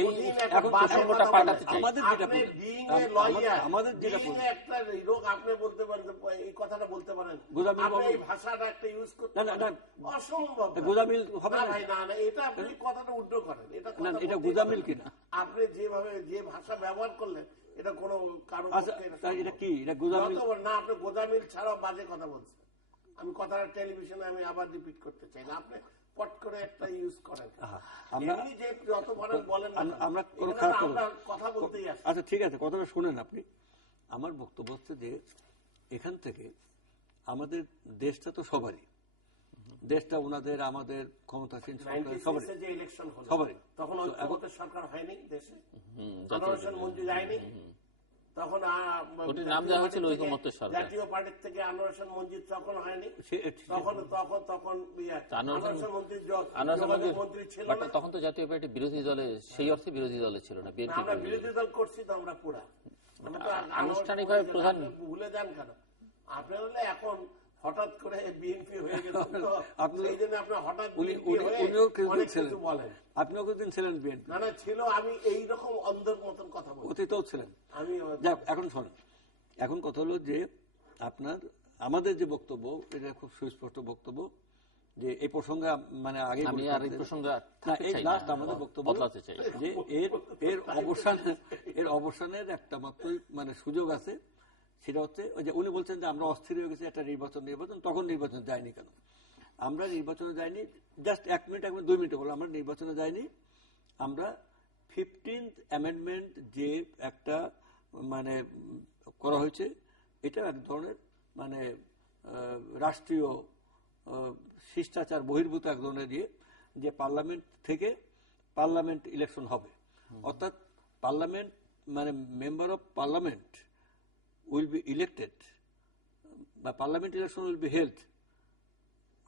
এই এখন প্রসঙ্গটা পাল্টাতে চাই। আমাদের যেটা আমাদের যেটা একটা লোক আপনি বলতে পারেন, এই কথাটা বলতে পারেন, গোজামিল আপনি এই ভাষাটা একটা ইউজ করতে না, না, পারেন, না। অসম্ভব। গোজামিল হবে না না। ভাই, না না, এটা আপনি কথাটা উল্টো করেন, এটা কথা না, এটা বলতেই গোজামিল পারেন। কিনা? আপনি যেভাবে যে ভাষা ব্যবহার করলেন, এটা কোনো কারণ আচ্ছা, এটা কি? এটা গোজামিল না, আপনি গোজামিল ছাড়াও বাজে কথা বলছেন। আমি কথাটা টেলিভিশনে আমি আবার রিপিট করতে চাই না, আপনি পট করে একটা ইউজ করেন। এমনি যে যত বলেন না, আমরা কোনো এখানে খারাপ তো করব আমরা কথা বলতেই আসি। আচ্ছা, ঠিক আছে, কথাটা শুনেন আপনি। আমার বক্তব্য হচ্ছে যে এখান থেকে আমাদের দেশটা তো সবারই, দেশটা ওনাদের, আমাদের ক্ষমতাসীন সরকার, 96 সবারই, যে ইলেকশন হলো, সবারই। তখন ঐক্যমতের সরকার হয়নি দেশে, জাতীয় আনোয়ার মঞ্জু যায়নি, তখন ওটির নাম দেওয়া হয়েছিল ঐক্যমত্যের সরকার। জাতীয় পার্টির থেকে আনোয়ার মঞ্জুর তখন হয়নি, তখন মন্ত্রী ছিল না। তখন তো জাতীয় পার্টি বিরোধী দলে, সেই অর্থে বিরোধী দলে ছিল না, বিএনপি আমরা বিরোধী দল করছি তো, আমরা পুরা আনুষ্ঠানিকভাবে প্রধান ভুলে যান কেন? আপনার হলে এখন হঠাৎ করে বিএনপি হয়ে গেছে তো, এই জন্য আপনার হঠাৎ বিএনপি হয়ে অনেক কিছু বলেন। আপনিও কিছুদিন ছিলেন বিএনপি? না না, ছিল। আমি এইরকম অন্ধের মতন কথা বলি, অতীতেও ছিলেন। আমি এখন শোনেন, এখন কথা হলো যে আপনার আমাদের যে বক্তব্য, এটা খুব সুস্পষ্ট বক্তব্য, যে এই প্রসঙ্গে মানে আগে আমি আর এই প্রসঙ্গে আমাদের বক্তব্য বদলাতে চাই যে এর অবসানের একটা মাত্রই মানে সুযোগ আছে। সেটা হচ্ছে ওই যে উনি বলছেন যে আমরা অস্থির হয়ে গেছি একটা নির্বাচন, তখন নির্বাচন যায়নি কেন? আমরা নির্বাচনে যাইনি, জাস্ট 1 মিনিট 2 মিনিটে বলো, আমরা নির্বাচনে যাইনি। আমরা 15th অ্যামেন্ডমেন্ট যে একটা মানে করা হয়েছে, এটা এক ধরনের মানে রাষ্ট্রীয় শিষ্টাচার বহির্ভূত এক ধরনের দিয়ে, যে পার্লামেন্ট ইলেকশন হবে, অর্থাৎ পার্লামেন্ট মানে member of parliament will be elected, by parliament election will be held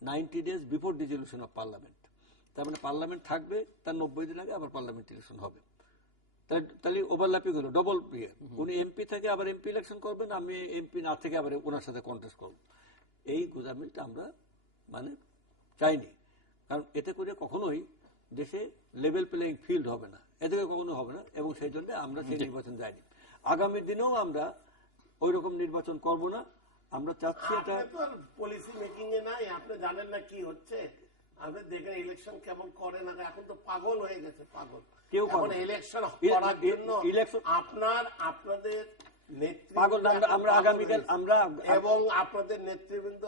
90 days before dissolution of parliament. তার মানে পার্লামেন্ট থাকবে, তার 90 দিন আগে আবার পার্লামেন্ট ইলেকশন হবে। তাহলে ওভারল্যাপিং হলো, ডবল ইয়ে। উনি এমপি থেকে আবার এমপি ইলেকশন করবেন, আমি এমপি না থেকে আবার ওনার সাথে কন্টেস্ট করব। এই গোজামিলটা আমরা মানে চাইনি, কারণ এতে করে কখনোই দেশে লেভেল প্লেইং ফিল্ড হবে না, এতে কখনো হবে না, এবং সেই জন্য আমরা সেই নির্বাচন যাইনি। আগামী দিনেও আমরা ওই রকম নির্বাচন করব না। আমরা চাচ্ছি এটা পলিসি মেকিং এ নাই, আপনি জানেন না কি হচ্ছে। আপনি দেখেন ইলেকশন কেমন করে না, এখন তো পাগল হয়ে গেছে, পাগল। কেউ এখন ইলেকশন করার জন্য আপনাদের পাগল আমরা আগামীকাল আমরা এবং আপনাদের নেতৃবৃন্দ,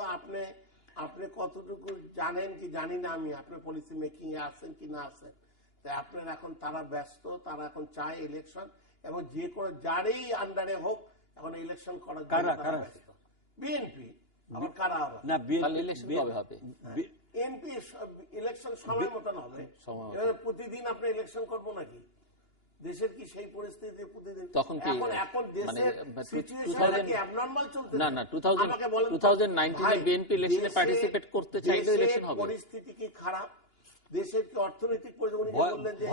আপনি কতটুকু জানেন কি জানি না আমি, আপনি পলিসি মেকিং এ আছেন কি না আছেন, তাই আপনার এখন তারা ব্যস্ত, তারা এখন চায় ইলেকশন, এবং যে কোনো যারই আন্ডারে হোক এখন ইলেকশন করার জন্য ব্যস্ত। বিএনপি আবার কারা না, ইলেকশন কবে হবে? এমপি ইলেকশন সময় মতন হবে। এবার প্রতিদিন আপনি ইলেকশন করবো নাকি? দেশের কি সেই পরিস্থিতি প্রতিদিন? তখন কি এখন দেশের সিচুয়েশন কি অ্যাবনরমাল চলছে? না না, 2019 এ বিএনপি ইলেকশনে পার্টিসিপেট করতে চাইলে ইলেকশন হবে। পরিস্থিতি কি খারাপ? দেশের কি অর্থনৈতিক পরিস্থিতি?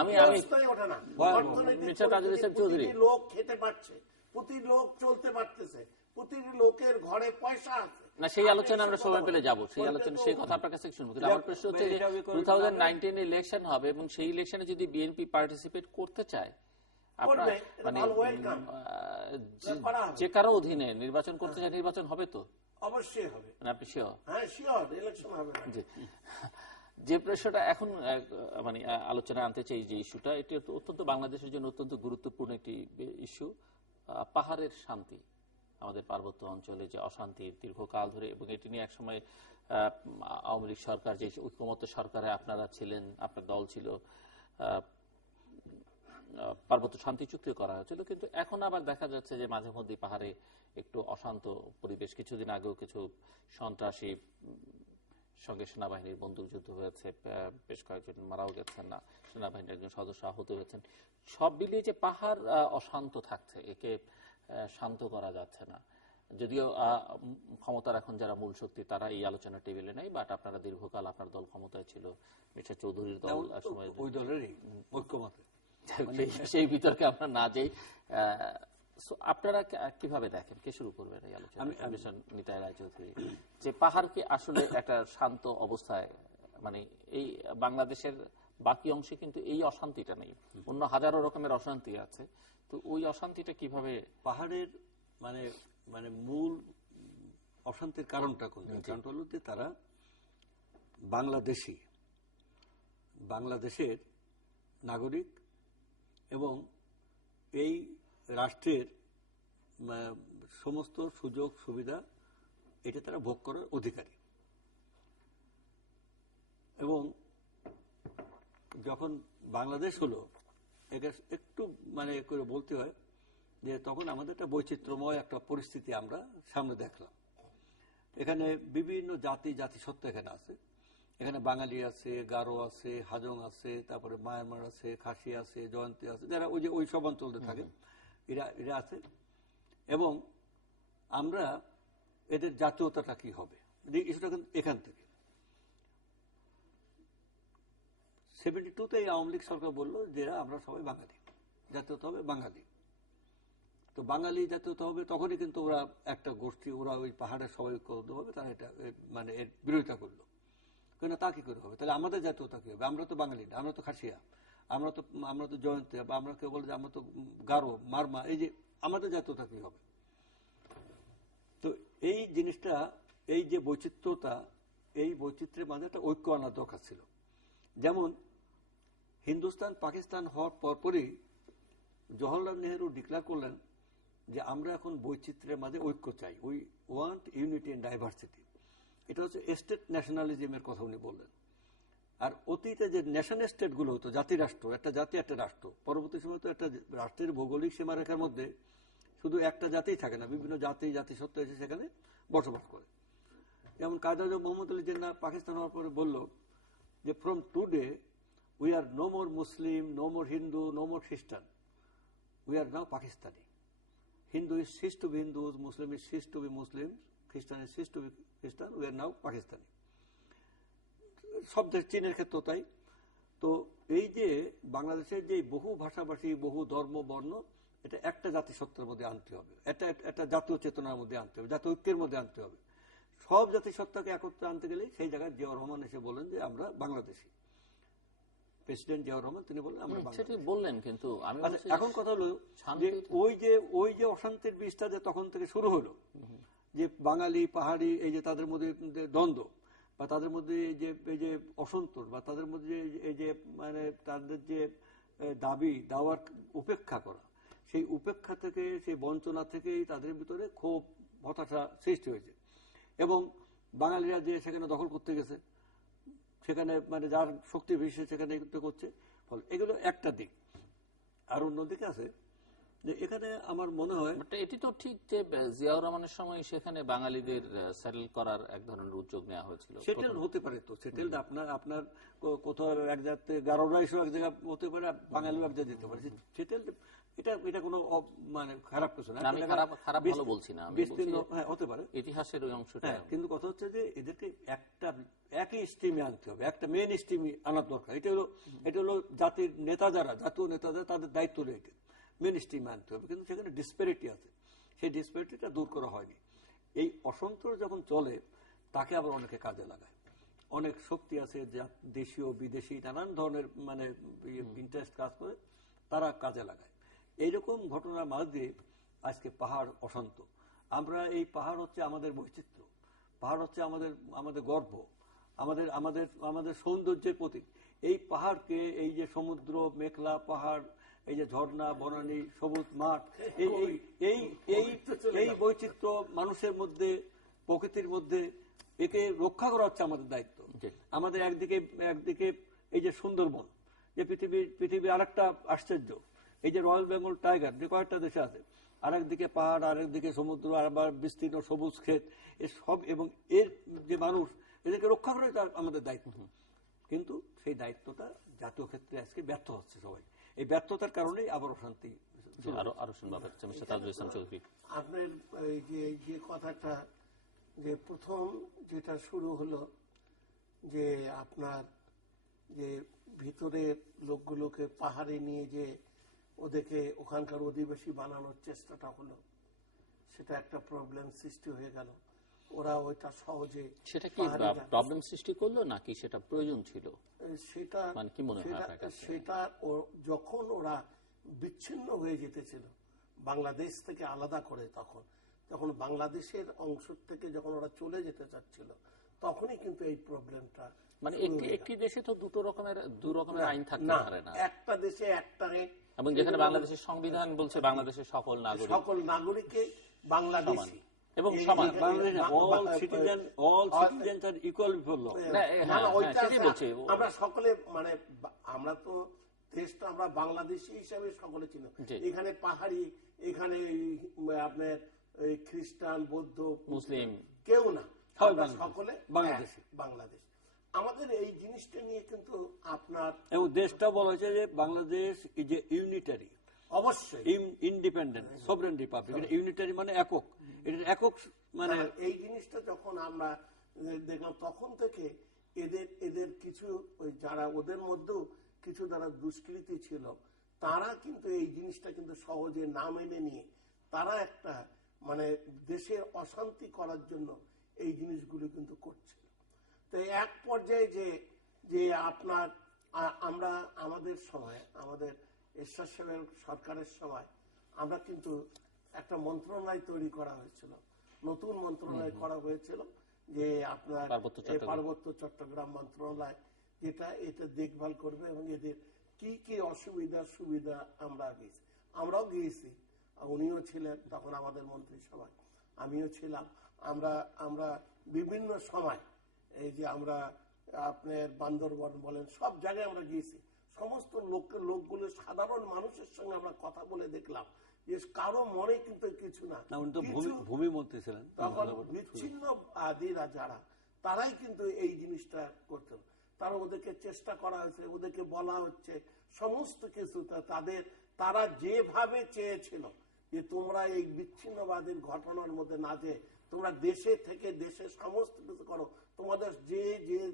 আমি ওঠে না, অর্থনৈতিক লোক খেতে পারছে, প্রতি লোক চলতে পারতেছে, প্রতিটি লোকের ঘরে পয়সা আছে না। সেই আলোচনা আমরা সময় পেলে যাবো, সেই আলোচনা, সেই কথা আপনার কাছে শুনবো। কিন্তু আমার প্রশ্ন হচ্ছে যে 2019 ইলেকশন হবে, এবং সেই ইলেকশনে যদি বিএনপি পার্টিসিপেট করতে চায়, আপনার করবে, মানে ভালো welcome। করা হবে। যে কারো অধীনে নির্বাচন করতে চায়, নির্বাচন হবে তো? অবশ্যই হবে। মানে আপনি শিওর? হ্যাঁ শিওর, ইলেকশন হবে না। জি। যে প্রশ্নটা এখন মানে আলোচনা আনতে চাই, যে ইস্যুটা, এটি অত্যন্ত বাংলাদেশের জন্য অত্যন্ত গুরুত্বপূর্ণ একটি ইস্যু। পাহাড়ের শান্তি, আমাদের পার্বত্য অঞ্চলে যে অশান্তি দীর্ঘকাল ধরে, এবং এটি নিয়ে একসময় আওয়ামী লীগ সরকার, যে ঐক্যমত্য সরকারে আপনারা ছিলেন, আপনার দল ছিল, পার্বত্য শান্তি চুক্তি করা হয়েছিল। কিন্তু এখন আবার দেখা যাচ্ছে যে মাঝে মধ্যে পাহাড়ে একটু অশান্ত পরিবেশ। কিছুদিন আগেও কিছু সন্ত্রাসী সঙ্গে সেনাবাহিনীর বন্দুকযুদ্ধ হয়েছে, বেশ কয়েকজন মারাও গেছেন, না সেনাবাহিনীর একজন সদস্য আহত হয়েছেন। সব মিলিয়ে যে পাহাড় অশান্ত থাকছে, একে শান্ত করা যাচ্ছে না। যদিও ক্ষমতার এখন যারা মূল শক্তি তারা এই আলোচনা টেবিলে নেই, বাট আপনারা দীর্ঘকাল আপনার দল ক্ষমতায় ছিল, মির্জা চৌধুরীর দল সময় ওই দলেরই ঐক্যমতে। সেই বিতর্কে আমরা না যাই। আপনারা কিভাবে দেখেন, কে শুরু করবেন এই আলোচনা? নিতাই রায়চৌধুরী, যে পাহাড় কি আসলে একটা শান্ত অবস্থায়, মানে এই বাংলাদেশের বাকি অংশে কিন্তু এই অশান্তিটা নেই, অন্য হাজারো রকমের অশান্তি আছে, তো ওই অশান্তিটা কিভাবে? পাহাড়ের মানে মানে মূল অশান্তির কারণটা কোন? কারণটা হলো যে তারা বাংলাদেশের নাগরিক এবং এই রাষ্ট্রের সমস্ত সুযোগ সুবিধা এটা তারা ভোগ করার অধিকারী। এবং যখন বাংলাদেশ হলো, এটা একটু মানে করে বলতে হয় যে তখন আমাদের একটা বৈচিত্র্যময় একটা পরিস্থিতি আমরা সামনে দেখলাম। এখানে বিভিন্ন জাতিসত্তা এখানে আছে। এখানে বাঙালি আছে, গারো আছে, হাজং আছে, তারপরে মায়ানমার আছে, খাসি আছে, জয়ন্তী আছে, যারা ওই যে ওই সব অঞ্চলে থাকে, এরা আছে। এবং আমরা এদের জাতীয়তাটা কি হবে, ইস্যুটা এখান থেকে 72-তে আওয়ামী লীগ সরকার বললো যে আমরা সবাই বাঙালি, জাতীয়তা হবে বাঙালি। তো বাঙালি জাতীয়তা হবে, তখনই কিন্তু ওরা একটা গোষ্ঠী, ওরা ওই পাহাড়ের সবাই হবে, তারা এটা মানে এর বিরোধিতা করলো। কেন, তা কি করে হবে? তাহলে আমাদের জাতীয়তা কি হবে? আমরা তো বাঙালি না, আমরা তো খাসিয়া, আমরা তো জয়ন্তী, বা আমরা কেউ বলে যে আমরা তো গারো, মারমা, এই যে আমাদের জাতীয়তা কি হবে? তো এই জিনিসটা, এই যে বৈচিত্র্যতা, এই বৈচিত্র্যের মাঝে একটা ঐক্য আনার দরকার ছিল। যেমন হিন্দুস্তান পাকিস্তান হওয়ার পরপরই জওহরলাল নেহেরু ডিক্লেয়ার করলেন যে আমরা এখন বৈচিত্র্যের মাঝে ঐক্য চাই, we want unity and diversity. এটা হচ্ছে স্টেট ন্যাশনালিজমের কথা উনি বললেন। আর অতীতে যে নেশন স্টেট গুলো হতো, জাতি রাষ্ট্র, একটা জাতি একটা রাষ্ট্র, পরবর্তী সময় তো একটা রাষ্ট্রের ভৌগোলিক সীমারেখার মধ্যে শুধু একটা জাতিই থাকে না, বিভিন্ন জাতিসত্তা এসে সেখানে বসবাস করে। যেমন কায়দা মোহাম্মদ আলী জিন্নাহ পাকিস্তান হওয়ার পরে বলল যে from today we are no more Muslim, no more Hindu, no more খ্রিস্টান, we are now Pakistani. Hindu is ceased to be Hindus, Muslim is ceased to be Muslims, Christian is ceased to be Christian, we are now Pakistani. সব দেশ, চীনের ক্ষেত্রে তাই। তো এই যে বাংলাদেশের যে বহু ভাষাভাষী, বহু ধর্ম, বর্ণ, এটা একটা জাতিসত্তার মধ্যে আনতে হবে, একটা জাতীয় চেতনার মধ্যে আনতে হবে, জাতীয় ঐক্যের মধ্যে আনতে হবে। সব জাতিসত্তাকে একত্রে আনতে গেলে সেই জায়গায় জিয়াউর রহমান এসে বলেন যে আমরা বাংলাদেশি। প্রেসিডেন্ট জিয়াউর রহমান তিনি বললেন আমরা সেটি বললেন, কিন্তু আমি এখন কথা হলো যে ওই যে অশান্তির বীজটা যে তখন থেকে শুরু হলো, যে বাঙালি পাহাড়ি, এই যে তাদের মধ্যে দ্বন্দ্ব, বা তাদের মধ্যে এই যে অসন্তোষ, বা তাদের মধ্যে এই যে মানে তাদের যে দাবি দাওয়ার উপেক্ষা করা, সেই উপেক্ষা থেকে, সেই বঞ্চনা থেকেই তাদের ভিতরে ক্ষোভ, হতাশা সৃষ্টি হয়েছে। এবং বাঙালিরা যে সেখানে দখল করতে গেছে, সেখানে মানে যার শক্তি বেশি সেখানে করছে, ফলে এগুলো একটা দিক। আর অন্যদিকে আছে যে এখানে আমার মনে হয় এটি তো ঠিক যে জিয়াউর রহমানের সময় সেখানে বাঙালিদের সেটেল করার এক ধরনের উদ্যোগ নেওয়া হয়েছিল। সেটেল হতে পারে, তো সেটেল আপনার কোথাও এক জায়গাতে গারোরা এসে এক জায়গায় হতে পারে, বাঙালিও এক জায়গায় যেতে পারে। সেটেল এটা কোনো মানে খারাপ কিছু না, আমি খারাপ ভালো বলছি না, বিস্তীর্ণ হতে পারে ইতিহাসের ওই অংশটা। কিন্তু কথা হচ্ছে যে এদেরকে একই স্ট্রিমে আনতে হবে, একটা মেন স্ট্রিমে আনার দরকার। এটা হলো জাতির নেতা যারা, জাতীয় নেতা যারা, তাদের দায়িত্ব রয়েছে মেন স্ট্রিমে আনতে হবে। কিন্তু সেখানে ডিসপ্যারিটি আছে, সেই ডিসপ্যারিটিটা দূর করা হয়নি। এই অসন্তোষ যখন চলে, তাকে আবার অনেকে কাজে লাগায়। অনেক শক্তি আছে, দেশীয় বিদেশি নানান ধরনের মানে ইন্টারেস্ট কাজ করে, তারা কাজে লাগায়। এইরকম ঘটনার মাঝ দিয়ে আজকে পাহাড় অশান্ত। আমরা এই পাহাড় হচ্ছে আমাদের বৈচিত্র্য, পাহাড় হচ্ছে আমাদের আমাদের গর্ব, আমাদের আমাদের আমাদের সৌন্দর্যের প্রতীক। এই পাহাড়কে, এই যে সমুদ্র, মেঘলা পাহাড়, এই যে ঝর্ণা, বনানী, সবুজ মাঠ, এই এই এই এই বৈচিত্র্য মানুষের মধ্যে, প্রকৃতির মধ্যে, একে রক্ষা করা হচ্ছে আমাদের দায়িত্ব। আমাদের একদিকে এই যে সুন্দরবন, যে পৃথিবীর আরেকটা আশ্চর্য, এই যে রয়্যাল বেঙ্গল টাইগার যে কয়েকটা দেশে আছে, আরেকদিকে পাহাড়, আরেকদিকে সমুদ্র, আবার বিস্তীর্ণ সবুজ ক্ষেত, সব, এবং এর যে মানুষ, এদেরকে রক্ষা করাই তার আমাদের দায়িত্ব। কিন্তু সেই দায়িত্বটা জাতীয় ক্ষেত্রে আজকে ব্যর্থ হচ্ছে সবাই। এই ব্যর্থতার কারণেই আবার অশান্তি। আরো শুনবো মিস্টার তাজুল ইসলাম চৌধুরী। আপনার যে কথাটা, যে প্রথম যেটা শুরু হলো, যে আপনার যে ভিতরের লোকগুলোকে পাহাড়ে নিয়ে যে ওদেরকে ওখানকার অধিবাসী বানানোর চেষ্টাটা হলো, সেটা একটা প্রবলেম সৃষ্টি হয়ে গেল। ওরা ওইটা সহজে, সেটা কি প্রবলেম সৃষ্টি করলো নাকি সেটা প্রয়োজন ছিল? সেটা মানে কি মনে হয় আপনার কাছে? সেটা যখন ওরা বিচ্ছিন্ন হয়ে যেতেছিল বাংলাদেশ থেকে আলাদা করে, তখন বাংলাদেশের অংশ থেকে যখন ওরা চলে যেতে চাচ্ছিল, তখনই কিন্তু এই প্রবলেমটা, মানে একটি দেশে তো দু রকমের আইন থাকতে পারে না। একটা দেশে একটারে, এবং যেখানে বাংলাদেশের সংবিধান বলছে বাংলাদেশের সকল নাগরিককে বাংলাদেশী এবং সমান, আমরা সকলে, মানে আমরা তো দেশটা আমরা বাংলাদেশী হিসাবে সকলে চিনি। এখানে পাহাড়ি, এখানে আপনার খ্রিস্টান, বৌদ্ধ, মুসলিম কেউ না, সকলে বাংলাদেশ। আমাদের এই জিনিসটা নিয়ে কিন্তু আপনার, এবং দেশটা বলা হয়েছে যে বাংলাদেশ ইজ এ ইউনিটারি, অবশ্যই ইন্ডিপেন্ডেন্ট সভরেন রিপাবলিক। ইউনিটারি মানে একক, এটা একক। মানে এই জিনিসটা যখন আমরা দেখলাম, তখন থেকে এদের কিছু যারা, ওদের মধ্যেও কিছু যারা দুষ্কৃতী ছিল, তারা কিন্তু এই জিনিসটা কিন্তু সহজে না মেনে নিয়ে তারা একটা, মানে দেশের অশান্তি করার জন্য এই জিনিসগুলো কিন্তু করছিল। তো এক পর্যায়ে যে আপনার, আমরা আমাদের সময়, আমাদের এরশাদ সাহেবের সরকারের সময়, আমরা কিন্তু একটা মন্ত্রণালয় তৈরি করা হয়েছিল, নতুন মন্ত্রণালয় করা হয়েছিল, যে আপনার পার্বত্য চট্টগ্রাম মন্ত্রণালয়, এটা দেখভাল করবে এবং এদের কি কি অসুবিধা সুবিধা আমরাও গিয়েছি, উনিও ছিলেন তখন আমাদের মন্ত্রিসভায়, আমিও ছিলাম। আমরা বিভিন্ন সময়, এই যে আমরা আপনার বান্দরবন বলেন, সব জায়গায় আমরা গিয়েছি। সমস্ত লোকগুলো, সাধারণ মানুষের সঙ্গে আমরা কথা বলে দেখলাম যে কারো মনে কিন্তু কিছু না, ভূমি মন্ত্রী ছিলেন তখন, বিচ্ছিন্ন আদিরা যারা, তারাই কিন্তু এই জিনিসটা করতেন। তারা, ওদেরকে চেষ্টা করা হয়েছে, ওদেরকে বলা হচ্ছে সমস্ত কিছু, তারা যেভাবে চেয়েছিল যে তোমরা এই বিচ্ছিন্নবাদীর ঘটনার মধ্যে না যে তোমরা দেশে থেকে দেশে সমস্ত কিছু করো, তোমাদের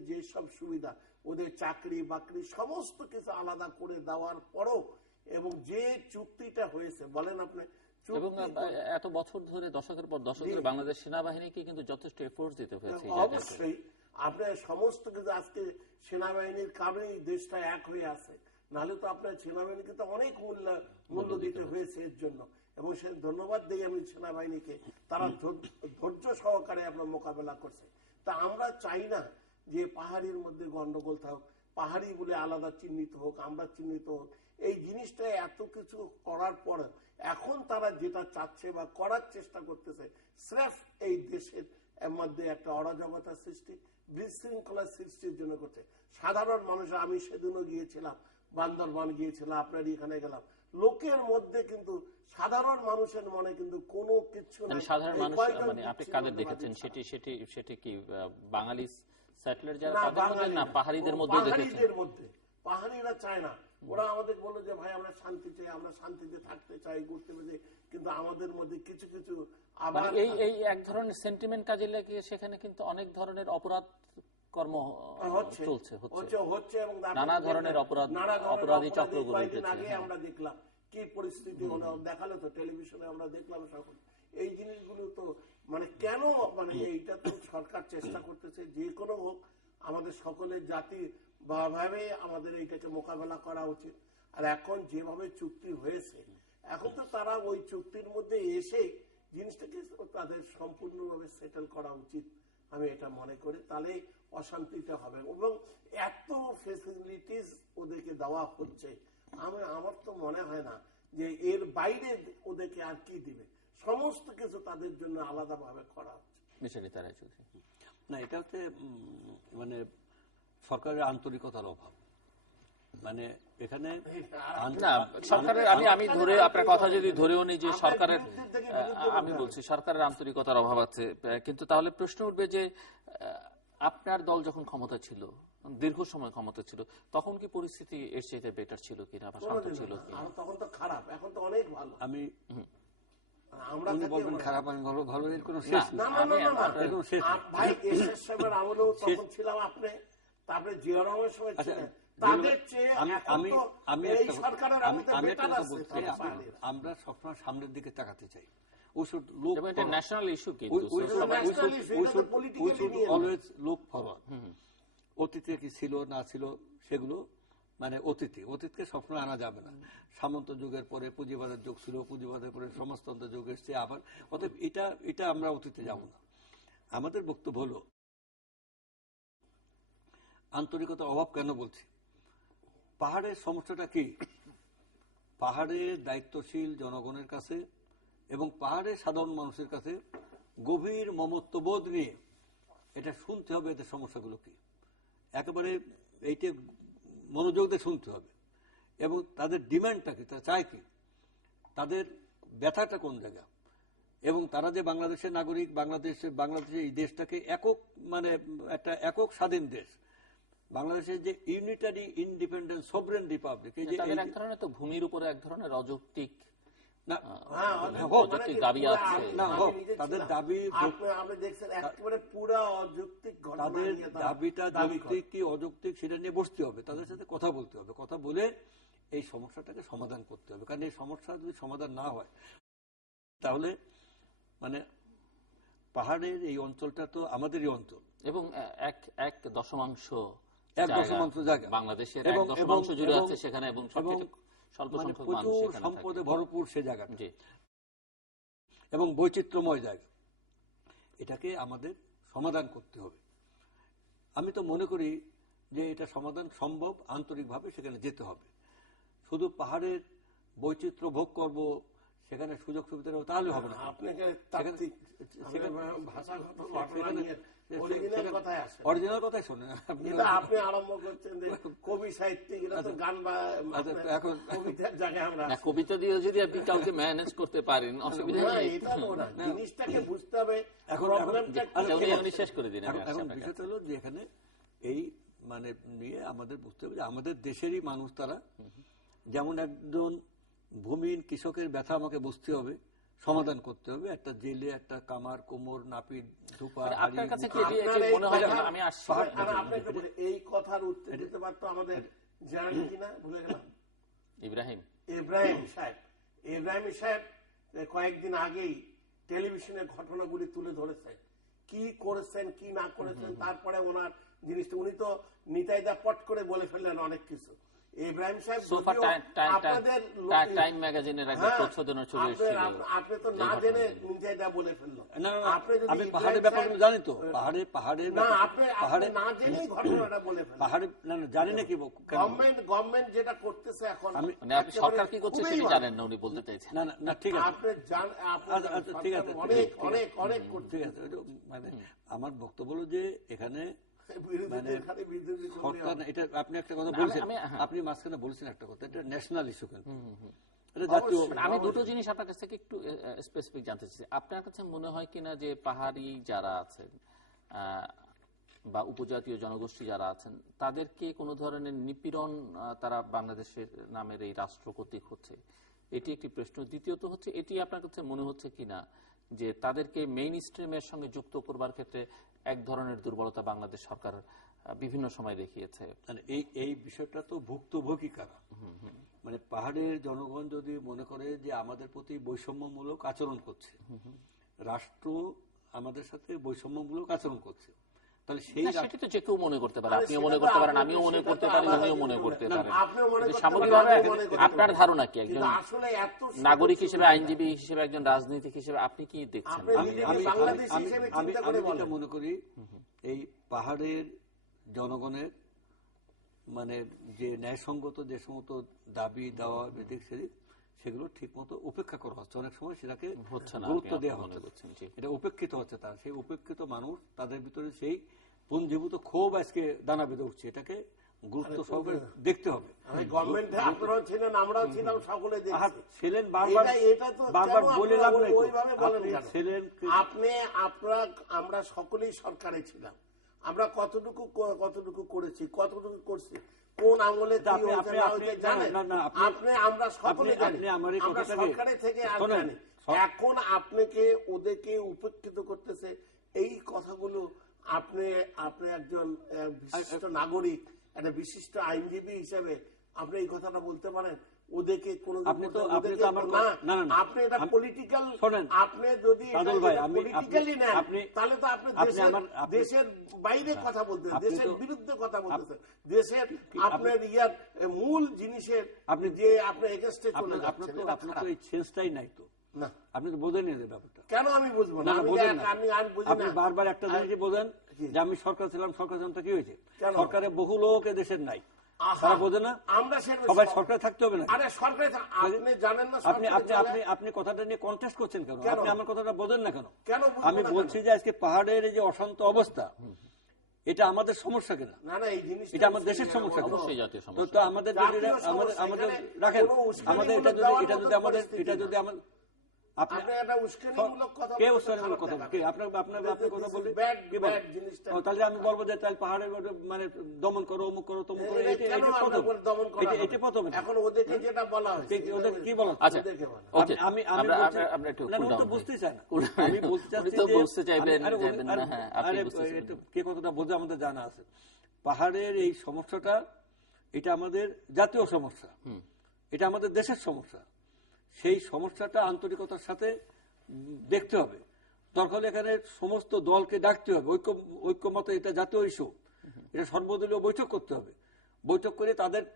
যে সব সুবিধা, ওদের চাকরি বাকরি সমস্ত কিছু আলাদা করে দেওয়ার পরও, এবং যে চুক্তিটা হয়েছে, বলেন আপনি, এবং এত বছর ধরে, দশকের পর দশক ধরে বাংলাদেশ সেনাবাহিনীকে কিন্তু যথেষ্ট এফোর্ট দিতে হয়েছে। অবশ্যই আপনার সমস্ত কিছু, আজকে সেনাবাহিনীর কারণেই দেশটা এক হয়ে আছে, নাহলে তো আপনার সেনাবাহিনীকে তো অনেক মূল্য দিতে হয়েছে এর জন্য। এবং সে ধন্যবাদ দিই আমি সেনাবাহিনীকে, তারা ধৈর্য সহকারে আপনার মোকাবেলা করছে। তা আমরা চাই না যে পাহাড়ির মধ্যে গন্ডগোল থাকুক, পাহাড়ি বলে আলাদা চিহ্নিত হোক, আমরা চিহ্নিত হোক। এই জিনিসটা এত কিছু করার পর এখন তারা যেটা চাচ্ছে বা করার চেষ্টা করতেছে, স্রেফ এই দেশের মধ্যে একটা অরাজকতা সৃষ্টি, বিশৃঙ্খলা সৃষ্টির জন্য করছে। সাধারণ মানুষ, আমি সেদিনও গিয়েছিলাম, বান্দরবান গিয়েছিলাম, আপনার এখানে গেলাম, লোকের মধ্যে কিন্তু সাধারণ মানুষের মনে কিন্তু কোনো কিছু নাই। সাধারণ মানুষ মানে আপনি কাদের দেখেছেন? সেটি কি বাঙালি সেটলার যারা, তাদের মধ্যে না পাহাড়িদের মধ্যে দেখেছেন? পাহাড়িরা চায় না, ওরা আমাদের বললো যে ভাই আমরা শান্তি চাই, আমরা শান্তিতে থাকতে চাই, ঘুরতে পেতে, কিন্তু আমাদের মধ্যে কিছু কিছু আবার এই এক ধরনের সেন্টিমেন্ট কাজে লাগিয়ে সেখানে কিন্তু অনেক ধরনের অপরাধ কর্ম হচ্ছে এবং নানা ধরনের অপরাধী চক্রগুলো আগে আমরা দেখলাম কি পরিস্থিতি হলো, দেখালো তো টেলিভিশনে, আমরা দেখলাম সকল এই জিনিসগুলো। তো মানে কেন, মানে এইটা তো সরকার চেষ্টা করতেছে, যে কোনো হোক আমাদের সকলের জাতি ভাবে আমাদের এইটাকে মোকাবেলা করা উচিত। আর এখন যেভাবে চুক্তি হয়েছে, এখন তো তারা ওই চুক্তির মধ্যে এসে জিনিসটাকে তাদের সম্পূর্ণভাবে সেটেল করা উচিত, আমি এটা মনে করি। তাহলে অশান্তিটা হবে। এবং এত ফেসিলিটিস ওদেরকে দেওয়া হচ্ছে, আমার তো মনে হয় না যে এর বাইরে ওদেরকে আর কি দিবে। সমস্ত কিছু তাদের জন্য আলাদাভাবে করা হচ্ছে। না, এটা হচ্ছে মানে সরকারের আন্তরিকতার অভাব। মানে এখানে না, সরকারের আমি ধরে আপনার কথা যদি ধরেও নিই যে সরকারের, আমি বলছি সরকারের আন্তরিকতার অভাব আছে, কিন্তু তাহলে প্রশ্ন উঠবে যে আপনার দল যখন ক্ষমতা ছিল, দীর্ঘ সময় ক্ষমতা ছিল, তখন কি পরিস্থিতি এর চাইতে বেটার ছিল কিনা বা শান্ত ছিল কিনা? তখন তো খারাপ, এখন তো অনেক ভালো। আমি আমরা বলবেন খারাপ, আমি ভালো, এর কোনো শেষ না। ভাই এরশাদ সাহেবের আমলেও তখন ছিলাম আপনি, তারপরে জিয়া রহমানের সময় ছিলেন, তাদের চেয়ে এই সরকারের বেটার আছে। আমরা সবসময় সামনের দিকে তাকাতে চাই। National issue always look forward. অতীতে কি ছিল না ছিল সেগুলো মানে অতীতকে সবসময় আনা যাবে না। সামন্ত যুগের পরে পুঁজিবাদের যুগ ছিল, পুঁজিবাদের পরে সমাজতন্ত্র যুগ এসছে আবার, অতএব এটা আমরা অতীতে যাব না। আমাদের বক্তব্য হলো আন্তরিকতার অভাব কেন বলছি। পাহাড়ের সমস্যাটা কি? পাহাড়ের দায়িত্বশীল জনগণের কাছে এবং পাহাড়ের সাধারণ মানুষের কাছে গভীর মমত্ববোধ নিয়ে এটা শুনতে হবে, এদের সমস্যাগুলো কি, একেবারে এইটা মনোযোগ দিয়ে শুনতে হবে। এবং তাদের ডিমান্ডটা কি, তারা চায় কি, তাদের ব্যথাটা কোন জায়গা, এবং তারা যে বাংলাদেশের নাগরিক, বাংলাদেশের এই দেশটাকে একক মানে একটা একক স্বাধীন দেশ, বাংলাদেশের যে ইউনিটারি ইন্ডিপেন্ডেন্ট সোভরেন রিপাবলিক, এই যে এক ধরনের তো ভূমির উপরে এক ধরনের অযৌক্তিক দাবি আছে, তাদের দাবি, তাদের দাবিটা যৌক্তিক কি অযৌক্তিক সেটা নিয়ে বসতে হবে, তাদের সাথে কথা বলতে হবে, কথা বলে এই সমস্যাটাকে সমাধান করতে হবে। কারণ এই সমস্যা যদি সমাধান না হয় তাহলে মানে পাহাড়ের এই অঞ্চলটা তো আমাদেরই অঞ্চল এবং এক দশমাংশ জায়গা বাংলাদেশের 1/10 জুড়ে আছে সেখানে, এবং স্বল্প সংখ্যক মানুষ সেখানে সম্পদে ভরপুর সে জায়গাটা এবং বৈচিত্র্যময় জায়গা। এটাকে আমাদের সমাধান করতে হবে। আমি তো মনে করি যে এটা সমাধান সম্ভব, আন্তরিকভাবে সেখানে যেতে হবে। শুধু পাহাড়ের বৈচিত্র্য ভোগ করব, সেখানে সুযোগ সুবিধা নেব, তাহলে হবে না। অরিজিনাল কথাই শোনেন আপনি আরম্ভ করছেন যে কবি সাহিত্যিক, এখন কবিতার জায়গায় আমরা কবিতা দিয়ে যদি আপনি কাউকে ম্যানেজ করতে পারেন অসুবিধা নেই, জিনিসটাকে বুঝতে হবে। এখন শেষ করে দিন। এখন বিষয়টা হলো যে এখানে এই মানে নিয়ে আমাদের বুঝতে হবে যে আমাদের দেশেরই মানুষ তারা, যেমন একজন ভূমিহীন কৃষকের ব্যথা আমাকে বুঝতে হবে, সমাধান করতে হবে। একটা জেলে, একটা কামার, কোমর, নাপিত, ধূপা, এই কথার উত্তর দিতে পারতো আমাদের জানেন কিনা ভুলে গেলাম, ইব্রাহিম সাহেব কয়েকদিন আগেই টেলিভিশনের ঘটনাগুলি তুলে ধরেছেন, কি করেছেন কি না করেছেন। তারপরে ওনার জিনিসটা উনি তো নিতাইদা পট করে বলে ফেললেন অনেক কিছু। ইব্রাহিম সাহেব টাইম ম্যাগাজিনের একটা প্রচ্ছদের ছবি এসেছিল, আপনি তো না জেনে নিতাইদা বলে ফেললেন। আপনি পাহাড়ের ব্যাপারে জানেন তো, পাহাড়ের না আপনি না জেনেই ঘটনাটা বলে ফেললেন। পাহাড়ে না জানি না কি গভর্নমেন্ট যেটা করতেছে এখন, মানে আপনি সরকার কি করছে সেটা জানেন না, উনি বলতে চাইছেন। না ঠিক আছে, আপনি ঠিক আছে, অনেক অনেক অনেক ঠিক আছে। মানে আমার বক্তব্য হলো যে এখানে এটা আপনি একটা কথা বলছেন, আপনি মাঝখানে বলছেন একটা কথা, এটা ন্যাশনাল ইস্যু, কিন্তু আমি দুটো জিনিস আপনার কাছ থেকে একটু স্পেসিফিক জানতে চাই। আপনার কাছে মনে হয় কিনা যে পাহাড়ি যারা আছেন বা উপজাতীয় জনগোষ্ঠী যারা আছেন তাদেরকে কোনো ধরনের নিপীড়ন তারা বাংলাদেশের নামের এই রাষ্ট্র কর্তৃক হচ্ছে, এটি একটি প্রশ্ন। দ্বিতীয়ত হচ্ছে, এটি আপনার কাছে মনে হচ্ছে কিনা যে তাদেরকে মেইন স্ট্রিমের সঙ্গে যুক্ত করবার ক্ষেত্রে এক ধরনের দুর্বলতা বাংলাদেশ সরকার বিভিন্ন সময় দেখিয়েছে। মানে এই বিষয়টা তো ভুক্তভোগী কারা, মানে পাহাড়ের জনগণ যদি মনে করে যে আমাদের প্রতি বৈষম্যমূলক আচরণ করছে, রাষ্ট্র আমাদের সাথে বৈষম্যমূলক আচরণ করছে, তাহলে সেই না, সেটা তো যে কেউ মনে করতে পারে, আপনিও মনে করতে পারেন, আমিও মনে করতে পারি, উনিও মনে করতে পারেন। সামগ্রিকভাবে আপনার ধারণা কি, একজন নাগরিক হিসেবে, আইনজীবী হিসেবে, একজন রাজনীতিক হিসেবে আপনি কি দেখছেন? আমি যেটা মনে করি, এই পাহাড়ের জনগণের মানে যে ন্যায়সঙ্গত যে সমস্ত দাবি দেওয়া এদিক সেদিক, সেগুলো ঠিক মতো উপেক্ষা করা হচ্ছে, অনেক সময় সেটাকে গুরুত্ব দেওয়া হচ্ছে, এটা উপেক্ষিত হচ্ছে। তার সেই উপেক্ষিত মানুষ, তাদের ভিতরে সেই পুঞ্জীভূত ক্ষোভ আজকে দানা বেঁধে উঠছে, এটাকে গুরুত্ব সহকারে দেখতে হবে। ছিলেন বারবার বলে লাভ নেই, আমরা সকলেই সরকারে ছিলাম, আমরা কতটুকু করেছি, কতটুকু করছি, কোন আমলে জানেন আপনি, আমরা সকলে জানি, আমরা সরকারে থেকে জানি। এখন আপনাকে ওদেরকে উপেক্ষিত করতেছে, এই কথাগুলো আপনি একজন বিশিষ্ট নাগরিক, একটা বিশিষ্ট আইনজীবী হিসেবে আপনি এই কথাটা বলতে পারেন? ওদেরকে আপনি এটা পলিটিক্যাল, আপনি যদি পলিটিক্যালি নেন তাহলে তো আপনি দেশের বাইরে কথা বলতেছেন, দেশের বিরুদ্ধে কথা বলতেছেন, দেশের আপনার ইয়ার মূল জিনিসের যে আপনি এগেইনস্টে চলে যাচ্ছেন। আপনার তো এই সেন্সটাই নাই তো, না আপনি তো বোঝেন এই ব্যাপারটা। কেন আমি বুঝবো না? আপনি বারবার একটা জিনিস বোঝেন যে আমি সরকার ছিলাম, সরকার ছিলাম তো কি হয়েছে? সরকারে বহু লোক দেশের নাই, তারা বোঝে না সবাই সরকারে থাকতে হবে না। আপনি কথাটা নিয়ে কন্টেস্ট করছেন কেন? আপনি আমার কথাটা বোঝেন না কেন? আমি বলছি যে আজকে পাহাড়ের এই যে অশান্ত অবস্থা, এটা আমাদের সমস্যা কিনা, এটা আমাদের দেশের সমস্যা কিনা, তো আমাদের আমাদের রাখেন, আমাদের এটা যদি আমাদের তাহলে আমি বলবো যে পাহাড়ে মানে দমন করো, অমুক করো, তমুক করো, এটা প্রথম। এখন ওদেরকে যেটা বলা হয়, ওদের কি বলা? আচ্ছা আমি বুঝতে চাই না, আমি বলতে চাইবেন কে কতটা বোঝে আমাদের জানা আছে। পাহাড়ের এই সমস্যাটা, এটা আমাদের জাতীয় সমস্যা, এটা আমাদের দেশের সমস্যা। সেই সমস্যাটা আন্তরিকতার সাথে দেখতে হবে, দরকার হলে এখানে সমস্ত দলকে ডাকতে হবে, ঐক্যমতে এটা জাতীয় ইস্যু, এটা সর্বদলীয় বৈঠক করতে হবে, বৈঠক করে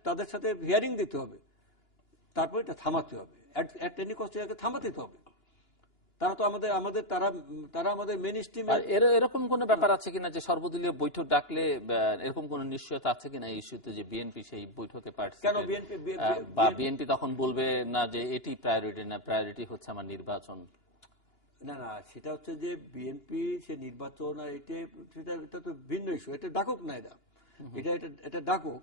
তাদের সাথে হিয়ারিং দিতে হবে, তারপর এটা থামাতে হবে, থামাতে হবে। তারা তো আমাদের তারা আমাদের মেইন স্ট্রিম। এরকম কোন ব্যাপার আছে কিনা যে সর্বদলীয় বৈঠক ডাকলে এরকম কোন নিশ্চয়তা আছে কিনা এই ইস্যুতে যে বিএনপি সেই বৈঠকে পার্টিসিপেট, বা বিএনপি তখন বলবে না যে এটি প্রায়োরিটি না, প্রায়োরিটি হচ্ছে আমার নির্বাচন? না, সেটা হচ্ছে যে বিএনপি সে নির্বাচন, আর এটা তো ভিন্ন ইস্যু, এটা ডাকুক না, এটা ডাকুক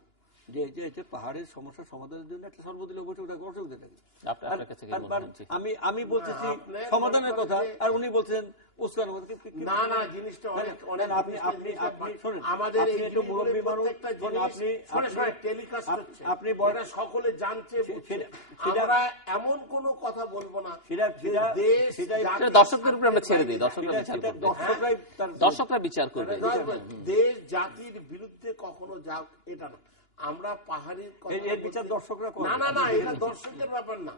যে পাহাড়ের সমস্যা সমাধানের জন্য একটা সর্বদলীয় বৈঠক ডাকুক, অসুবিধা নেই। আমি বলতেছি সমাধানের কথা, আর উনি বলছেন উস্কানোর কথা। না না, জিনিসটা আপনি সকলে জানছে, আমরা এমন কোন কথা বলবো না, দর্শকদের উপরে আমরা ছেড়ে দিই, দর্শকরা বিচার করবে। দেশ জাতির বিরুদ্ধে কখনো যাক এটা না, আমরা পাহাড়ির বিচার দর্শকরা না, এটা দর্শকের ব্যাপার না,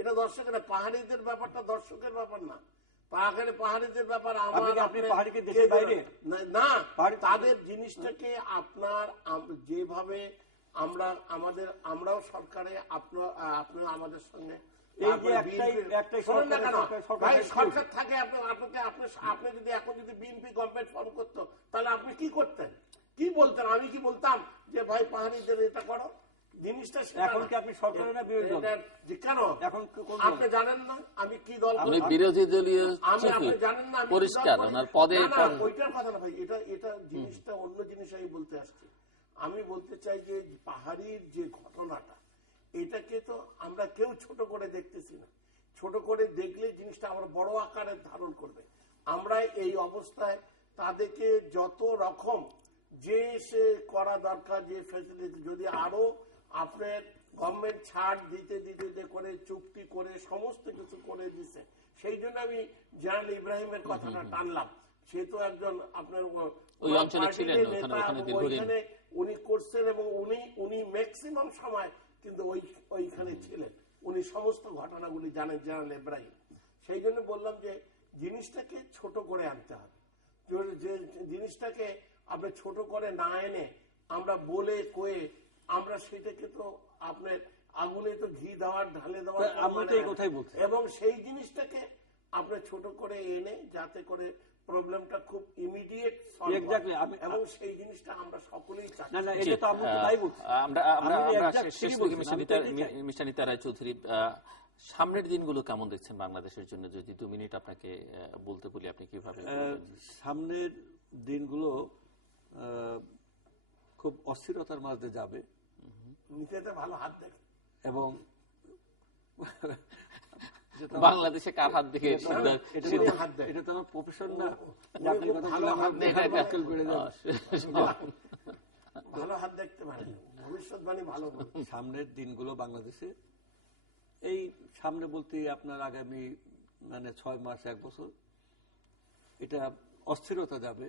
এটা দর্শকের না, পাহাড়িদের ব্যাপারটা দর্শকের ব্যাপার না, পাহাড়িদের ব্যাপার না, তাদের জিনিসটাকে আপনার যেভাবে আমরাও সরকারে, আপনার আমাদের সঙ্গে সরকার থাকে, আপনি যদি এখন যদি বিএনপি গভর্নমেন্ট ফর্ম করতো তাহলে আপনি কি করতেন, কি বলতেন? আমি কি বলতাম যে ভাই পাহাড়িদের এটা করো? জিনিসটা এখন কি আপনি সরকারের না বিরোধী দল? কেন এখন আপনি জানেন না আমি কি দল? বিরোধী দলীয় আপনি জানেন না পরিষ্কার ওনার পদে, ওইটার কথা না ভাই, এটা জিনিসটা অন্য জিনিস আমি বলতে আসছি। আমি বলতে চাই যে পাহাড়ির যে ঘটনাটা, এটাকে তো আমরা কেউ ছোট করে দেখতেছি না, ছোট করে দেখলে জিনিসটা আমরা বড় আকারে ধারণ করবে। আমরা এই অবস্থায় তাদেরকে যত রকম যে সে করা দরকার, যে ফ্যাসিলিটি, যদি আরো আপনার গভর্নমেন্ট ছাড় দিতে করে, চুক্তি করে, সমস্ত কিছু করে দিচ্ছে, সেই জন্য আমি জেনারেল ইব্রাহিমের কথাটা টানলাম। সে তো একজন আপনার ওই অঞ্চলে ছিলেন, উনি করছেন, এবং উনি ম্যাক্সিমাম সময় কিন্তু ওইখানে ছিলেন, উনি সমস্ত ঘটনাগুলি জানেন, জেনারেল ইব্রাহিম। সেই জন্য বললাম যে জিনিসটাকে ছোট করে আনতে হবে, যে জিনিসটাকে আপনি ছোট করে না এনে আমরা বলে কয়ে আমরা সেটাকে তো আপনার আগুনে তো ঘি দেওয়ার ঢালে দেওয়ার আমি তো এই কথাই বলছি। এবং সেই জিনিসটাকে আপনি ছোট করে এনে যাতে করে প্রবলেমটা খুব ইমিডিয়েট সলভ হয় Exactly, এবং সেই জিনিসটা আমরা সকলেই চাই। না না, এটা তো আমি তো তাই বলছি। আমরা আমি exact শেষ ঠিকই দিকে বলছি, আমি তো এটাই চাই। মিস্টার নিতা রায় চৌধুরী, সামনের দিনগুলো কেমন দেখছেন বাংলাদেশের জন্য? যদি 2 মিনিট আপনাকে বলতে বলি, আপনি কিভাবে বলবেন? সামনের দিনগুলো খুব অস্থিরতার মাঝে যাবে নিচেতে ভালো হাত দেখে এবং বাংলাদেশে কার হাত দেখে এটা তো আমার প্রফেশন না, ভালো হাত ভালো হাত দেখতে পারে, ভবিষ্যৎবাণী ভালো বলে। সামনের দিনগুলো বাংলাদেশে, এই সামনে বলতে আপনার আগামী 6 মাস 1 বছর, এটা অস্থিরতা যাবে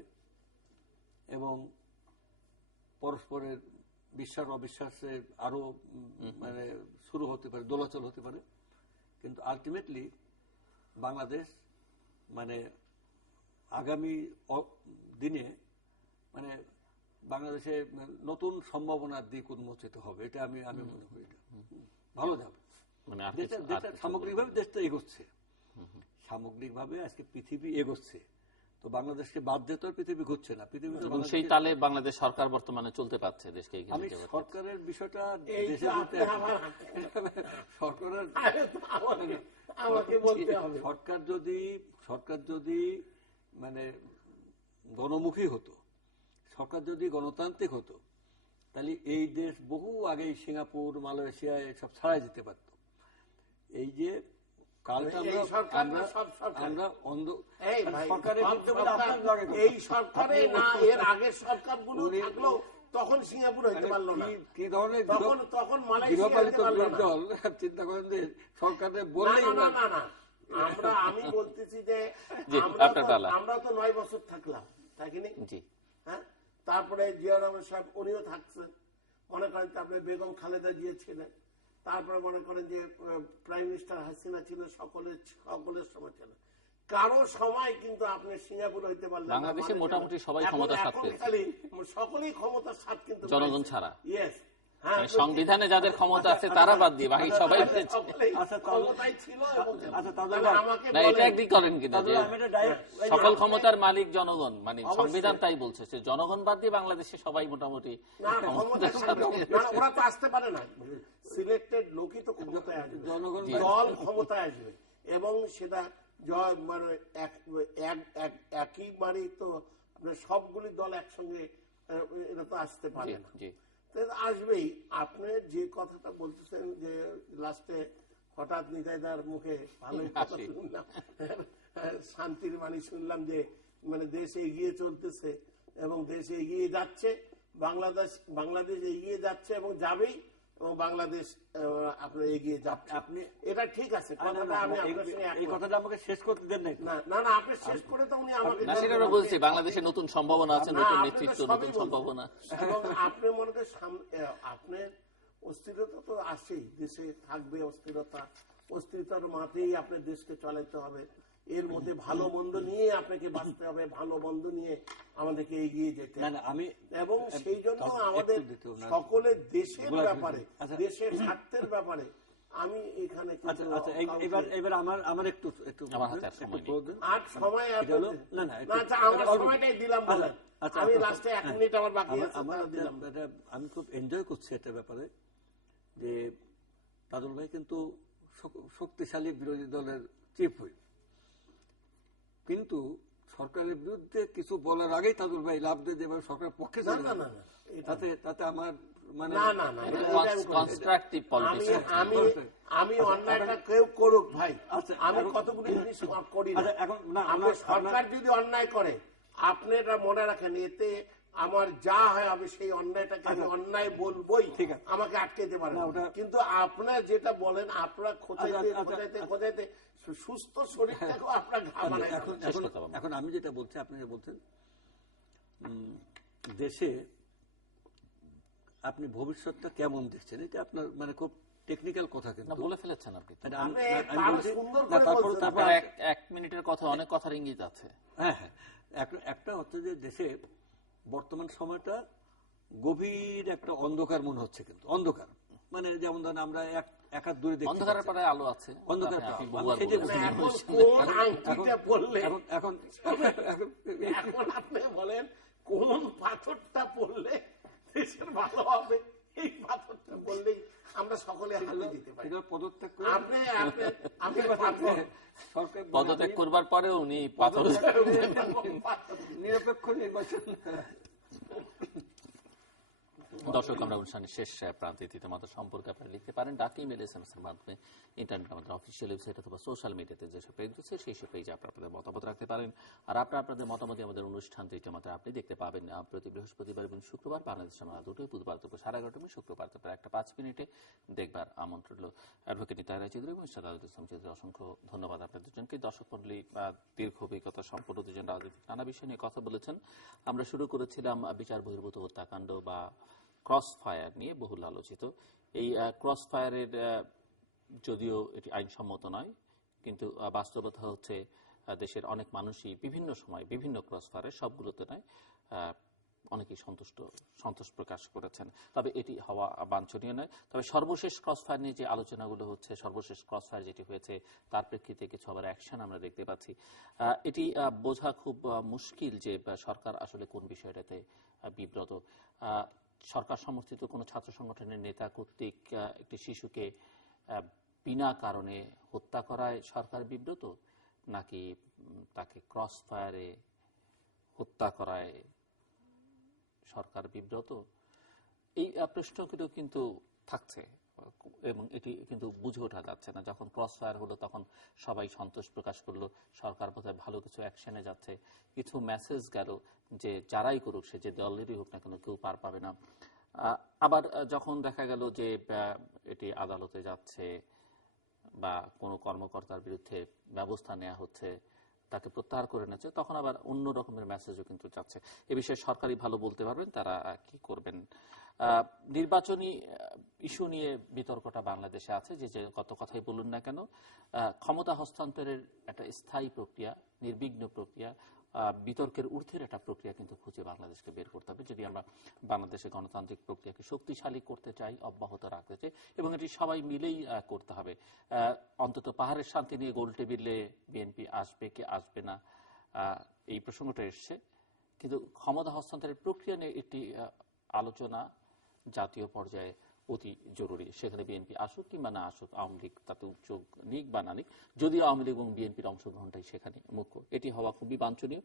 এবং পরস্পরের বিশ্বাস অবিশ্বাসের আরো শুরু হতে পারে, দোলাচল হতে পারে। কিন্তু আলটিমেটলি বাংলাদেশ আগামী দিনে বাংলাদেশে নতুন সম্ভাবনার দিক উন্মোচিত হবে, এটা আমি মনে করি। এটা ভালো যাবে, সামগ্রিকভাবে দেশটা এগোচ্ছে, সামগ্রিকভাবে আজকে পৃথিবী এগোচ্ছে, তো বাংলাদেশকে বাদ দিয়ে তো পৃথিবী ঘুরছে না। পৃথিবী সেই তালে বাংলাদেশ সরকার বর্তমানে চলতে পারছে দেশকে। আমি সরকারের বিষয়টা সরকারের সরকার যদি গণমুখী হতো, সরকার যদি গণতান্ত্রিক হতো, তাহলে এই দেশ বহু আগেই সিঙ্গাপুর মালয়েশিয়া সব ছাড়াই যেতে পারত। এই যে কালটা আমরা এই সরকারে না, এর আগের সরকারগুলো থাকলেও তখন সিঙ্গাপুর হইতে পারলো না। কি ধরনের তখন মালয়েশিয়া হইতে পারলো না। দল চিন্তা করেন যে সরকারের বললেই না আমি বলতেছি যে আমরা তো 9 বছর থাকলাম, থাকিনি? হ্যাঁ, তারপরে জিয়াউর রহমান সাহেব উনিও থাকছেন, মনে করেন তারপরে বেগম খালেদা জিয়া ছিলেন, তারপরে মনে করেন যে প্রাইম মিনিস্টার হাসিনা ছিল, সকলের সময় ছিল। কারো সময় কিন্তু আপনি সিঙ্গাপুর হইতে পারলেন। বাংলাদেশে মোটামুটি সবাই ক্ষমতার স্বাদ পেয়েছে, খালি সকলেই ক্ষমতার স্বাদ কিন্তু জনগণ ছাড়া। ইয়েস, সংবিধানে যাদের ক্ষমতা আছে তারা বাদ দিয়ে বাকি সবাই ক্ষমতায় ছিল। না, এটা একদিক করেন কিনা যে সকল ক্ষমতার মালিক জনগণ, সংবিধান তাই বলছে যে জনগণ বাদ দিয়ে বাংলাদেশে সবাই মোটামুটি ওরা তো আসতে পারে না, সিলেক্টেড লোকই তো ক্ষমতায় আসবে, জনগণ দল ক্ষমতায় আসবে এবং সেটা একই বাড়ি তো আপনার সবগুলি দল একসঙ্গে এটা তো আসতে পারে না, আসবেই। আপনি যে কথাটা বলতেছেন যে লাস্টে হঠাৎ নিতাইদার মুখে ভালোই কথা শুনলাম, শান্তির বাণী শুনলাম যে দেশ এগিয়ে চলতেছে এবং দেশ এগিয়ে যাচ্ছে, বাংলাদেশ এগিয়ে যাচ্ছে এবং যাবেই, এবং বাংলাদেশ আপনার এগিয়ে যাচ্ছে। আপনি এটা ঠিক আছে, কথাটা আমি আপনার সঙ্গে এই কথাটা আমাকে শেষ করতে দেন না আপনি শেষ করে তো উনি আমাকে বলছি বাংলাদেশে নতুন সম্ভাবনা আছে, নতুন নেতৃত্ব, নতুন সম্ভাবনা। এবং আপনি মনে করেন আপনার অস্থিরতা তো আছেই, দেশে থাকবে অস্থিরতার মাতেই আপনার দেশকে চালাতে হবে, এর মধ্যে ভালো মন্দ নিয়ে আপনাকে বাঁচতে হবে, ভালো মন্দ নিয়ে আমাদেরকে এগিয়ে যেতে হবে। এবং সেই জন্য আমাদের সকলের দেশের ব্যাপারে, দেশের স্বার্থের ব্যাপারে আমি এখানে এবার আমার একটু আর সময় আমার সময়টাই দিলাম বলে আমি লাস্টে 1 মিনিট আমার বাকি আছে দিলাম। আমি খুব এনজয় করছি একটা ব্যাপারে যে তাজুল ভাই কিন্তু শক্তিশালী বিরোধী দলের চিফ হুইপ, কিন্তু সরকারের বিরুদ্ধে কিছু বলার আগেই তাজুল ভাই লাভ দিয়ে দেবেন সরকারের পক্ষে চলে যাবে, তাতে আমার আমি অন্যায়টা কেউ করুক ভাই, আমি কতগুলি জিনিস করি না। সরকার যদি অন্যায় করে আপনি এটা মনে রাখেন, এতে আমার যা হয় আমি সেই অন্যায়টাকে আমি অন্যায় বলবোই, আমাকে আটকে দিতে পারেন। কিন্তু আপনার যেটা বলেন, আপনার খোঁজাইতে সুস্থ শরীরটাকেও আপনার এখন আমি যেটা বলছি, আপনি যে বলছেন দেশে আপনি ভবিষ্যৎটা কেমন দেখছেন, এটা আপনার খুব টেকনিক্যাল কথা, কিন্তু বলে ফেলেছেন আপনি। তারপর 1 মিনিটের কথা, অনেক কথার ইঙ্গিত আছে। হ্যাঁ, একটা হচ্ছে যে দেশে বর্তমান সময়টা গভীর একটা অন্ধকার মনে হচ্ছে, কিন্তু অন্ধকার মানে যেমন ধরেন আমরা এক হাত দূরে দেখতে অন্ধকারের পাচ্ছি। পরে আলো আছে, অন্ধকার আপনি পা- বহুবার সেটাই বলেছেন। বলছি। কোন আংটিটা পড়লে এখন এখন এখন আপনি বলেন কোন পাথরটা পড়লে দেশের ভালো হবে, এই পাথরটা বললেই আমরা সকলে হাতে দিতে পারি। এগুলো পদত্যাগ করে আপনি আপনি পাথর সরকার পদত্যাগ করবার পরে উনি পাথর নিরপেক্ষ নির্বাচন। দর্শক, আমরা অনুষ্ঠানের শেষ প্রান্তে তৃতীয় সম্পর্কে আপনারা লিখতে পারেন ডাকি মেল SMS এর মাধ্যমে, ইন্টারনেট আমাদের অফিসিয়াল ওয়েবসাইট অথবা সোশ্যাল মিডিয়াতে যেসব পেজ রয়েছে সেই সব পেজে আপনাদের মতামত রাখতে পারেন। আর আপনাদের মতামত আমাদের অনুষ্ঠান তৃতীয় মাত্রা আপনি দেখতে পাবেন প্রতি বৃহস্পতিবার এবং শুক্রবার বাংলাদেশের সময় 2টোয়, বুধবার দুপুর 11:30, শুক্রবার দুপুর 1:05 দেখবার আমন্ত্রণ রইল। অ্যাডভোকেট নিতাই রায় চৌধুরী এবং সাদাউল ইসলাম চৌধুরী, অসংখ্য ধন্যবাদ আপনাদের দুজনকে। দর্শক মণ্ডলী দীর্ঘ অভিজ্ঞতা সম্পন্ন দুজন রাজনৈতিক নানা বিষয় নিয়ে কথা বলেছেন। আমরা শুরু করেছিলাম বিচার বহির্ভূত হত্যাকাণ্ড বা ক্রস ফায়ার নিয়ে, বহুল আলোচিত এই ক্রস ফায়ারের যদিও এটি আইনসম্মত নয়, কিন্তু বাস্তবতা হচ্ছে দেশের অনেক মানুষই বিভিন্ন সময় বিভিন্ন ক্রস ফায়ারের, সবগুলোতে নয়, অনেকেই সন্তোষ প্রকাশ করেছেন। তবে এটি হওয়া বাঞ্ছনীয় নয়। তবে সর্বশেষ ক্রস ফায়ার নিয়ে যে আলোচনাগুলো হচ্ছে, সর্বশেষ ক্রস ফায়ার যেটি হয়েছে তার প্রেক্ষিতে কিছু আবার অ্যাকশন আমরা দেখতে পাচ্ছি। এটি বোঝা খুব মুশকিল যে সরকার আসলে কোন বিষয়টাতে বিব্রত। সরকার সমর্থিত কোনো ছাত্র সংগঠনের নেতা কর্তৃক একটি শিশুকে বিনা কারণে হত্যা করায় সরকার বিব্রত, নাকি তাকে ক্রস ফায়ারে হত্যা করায় সরকার বিব্রত? এই প্রশ্নগুলো কিন্তু থাকছে এবং এটি কিন্তু বুঝে ওঠা যাচ্ছে না। যখন ক্রস ফায়ার হলো তখন সবাই সন্তোষ প্রকাশ করলো, সরকার বোধহয় ভালো কিছু অ্যাকশনে যাচ্ছে, কিছু মেসেজ গেল যে যারাই করুক, সে যে দলেরই হোক না কেন, কেউ পার পাবে না। আবার যখন দেখা গেল যে এটি আদালতে যাচ্ছে বা কোনো কর্মকর্তার বিরুদ্ধে ব্যবস্থা নেওয়া হচ্ছে, তাকে প্রত্যাহার করে নিচ্ছে, তখন আবার অন্য রকমের মেসেজও কিন্তু যাচ্ছে। এ বিষয়ে সরকারই ভালো বলতে পারবেন তারা কি করবেন। নির্বাচনী ইস্যু নিয়ে বিতর্কটা বাংলাদেশে আছে, যে কত কথাই বলুন না কেন, ক্ষমতা হস্তান্তরের একটা স্থায়ী প্রক্রিয়া, নির্বিঘ্ন প্রক্রিয়া, বিতর্কের ঊর্ধ্বের একটা প্রক্রিয়া কিন্তু খুঁজে বাংলাদেশকে বের করতে হবে যদি আমরা বাংলাদেশের গণতান্ত্রিক প্রক্রিয়াকে শক্তিশালী করতে চাই, অব্যাহত রাখতে চাই, এবং এটি সবাই মিলেই করতে হবে। অন্তত পাহাড়ের শান্তি নিয়ে গোল টেবিলে বিএনপি আসবে কি আসবে না এই প্রসঙ্গটা এসছে, কিন্তু ক্ষমতা হস্তান্তরের প্রক্রিয়া নিয়ে একটি আলোচনা জাতীয় পর্যায়ে অতি জরুরি। সেখানে বিএনপি আসুক কিংবা না আসুক, আওয়ামী লীগ তাতে উদ্যোগ নিক বা না নিক, যদিও আওয়ামী লীগ এবং বিএনপির অংশগ্রহণটাই সেখানে মুখ্য, এটি হওয়া খুবই বাঞ্ছনীয়।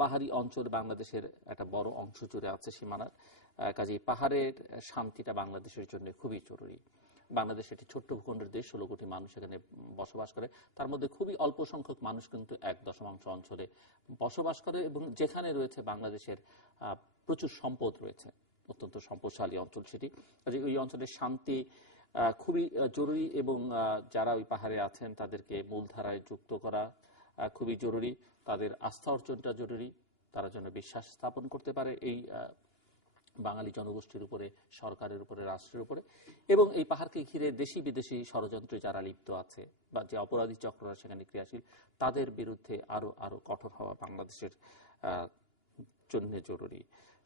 পাহাড়ি অঞ্চল বাংলাদেশের একটা বড় অংশ জুড়ে আছে সীমানার, কাজেই পাহাড়ের শান্তিটা বাংলাদেশের জন্য খুবই জরুরি। বাংলাদেশ একটি ছোট্ট ভূখণ্ডের দেশ, 16 কোটি মানুষ এখানে বসবাস করে, তার মধ্যে খুবই অল্প সংখ্যক মানুষ কিন্তু 1 অঞ্চলে বসবাস করে, এবং যেখানে রয়েছে বাংলাদেশের প্রচুর সম্পদ রয়েছে, অত্যন্ত সম্পদশালী অঞ্চল সেটি। কাজে ওই অঞ্চলের শান্তি খুবই জরুরি, এবং যারা ওই পাহাড়ে আছেন তাদেরকে মূলধারায় যুক্ত করা খুবই জরুরি, তাদের আস্থা অর্জনটা জরুরি, তারা যেন বিশ্বাস স্থাপন করতে পারে এই বাঙালি জনগোষ্ঠীর উপরে, সরকারের উপরে, রাষ্ট্রের উপরে। এবং এই পাহাড়কে ঘিরে দেশি বিদেশি ষড়যন্ত্রে যারা লিপ্ত আছে বা যে অপরাধী চক্ররা সেখানে ক্রিয়াশীল, তাদের বিরুদ্ধে আরো কঠোর হওয়া বাংলাদেশের জন্য জরুরি।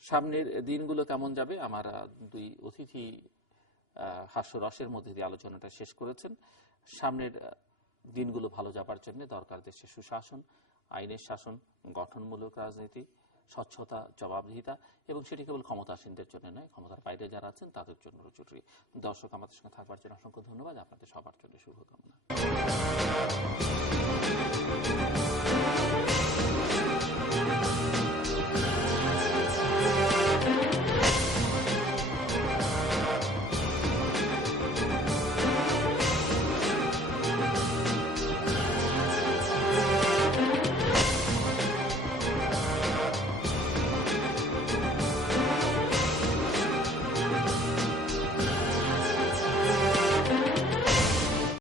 সামনের দিনগুলো কেমন যাবে, আমার দুই অতিথি হাস্যরসের মধ্যে দিয়ে আলোচনাটা শেষ করেছেন। সামনের দিনগুলো ভালো যাবার জন্য দরকার দেশে সুশাসন, আইনের শাসন, গঠনমূলক রাজনীতি, স্বচ্ছতা, জবাবদিহিতা, এবং সেটি কেবল ক্ষমতাসীনদের জন্য নয়, ক্ষমতার বাইরে যারা আছেন তাদের জন্য জরুরি। দর্শক, আমাদের সঙ্গে থাকবার জন্য অসংখ্য ধন্যবাদ, আপনাদের সবার জন্য শুভকামনা।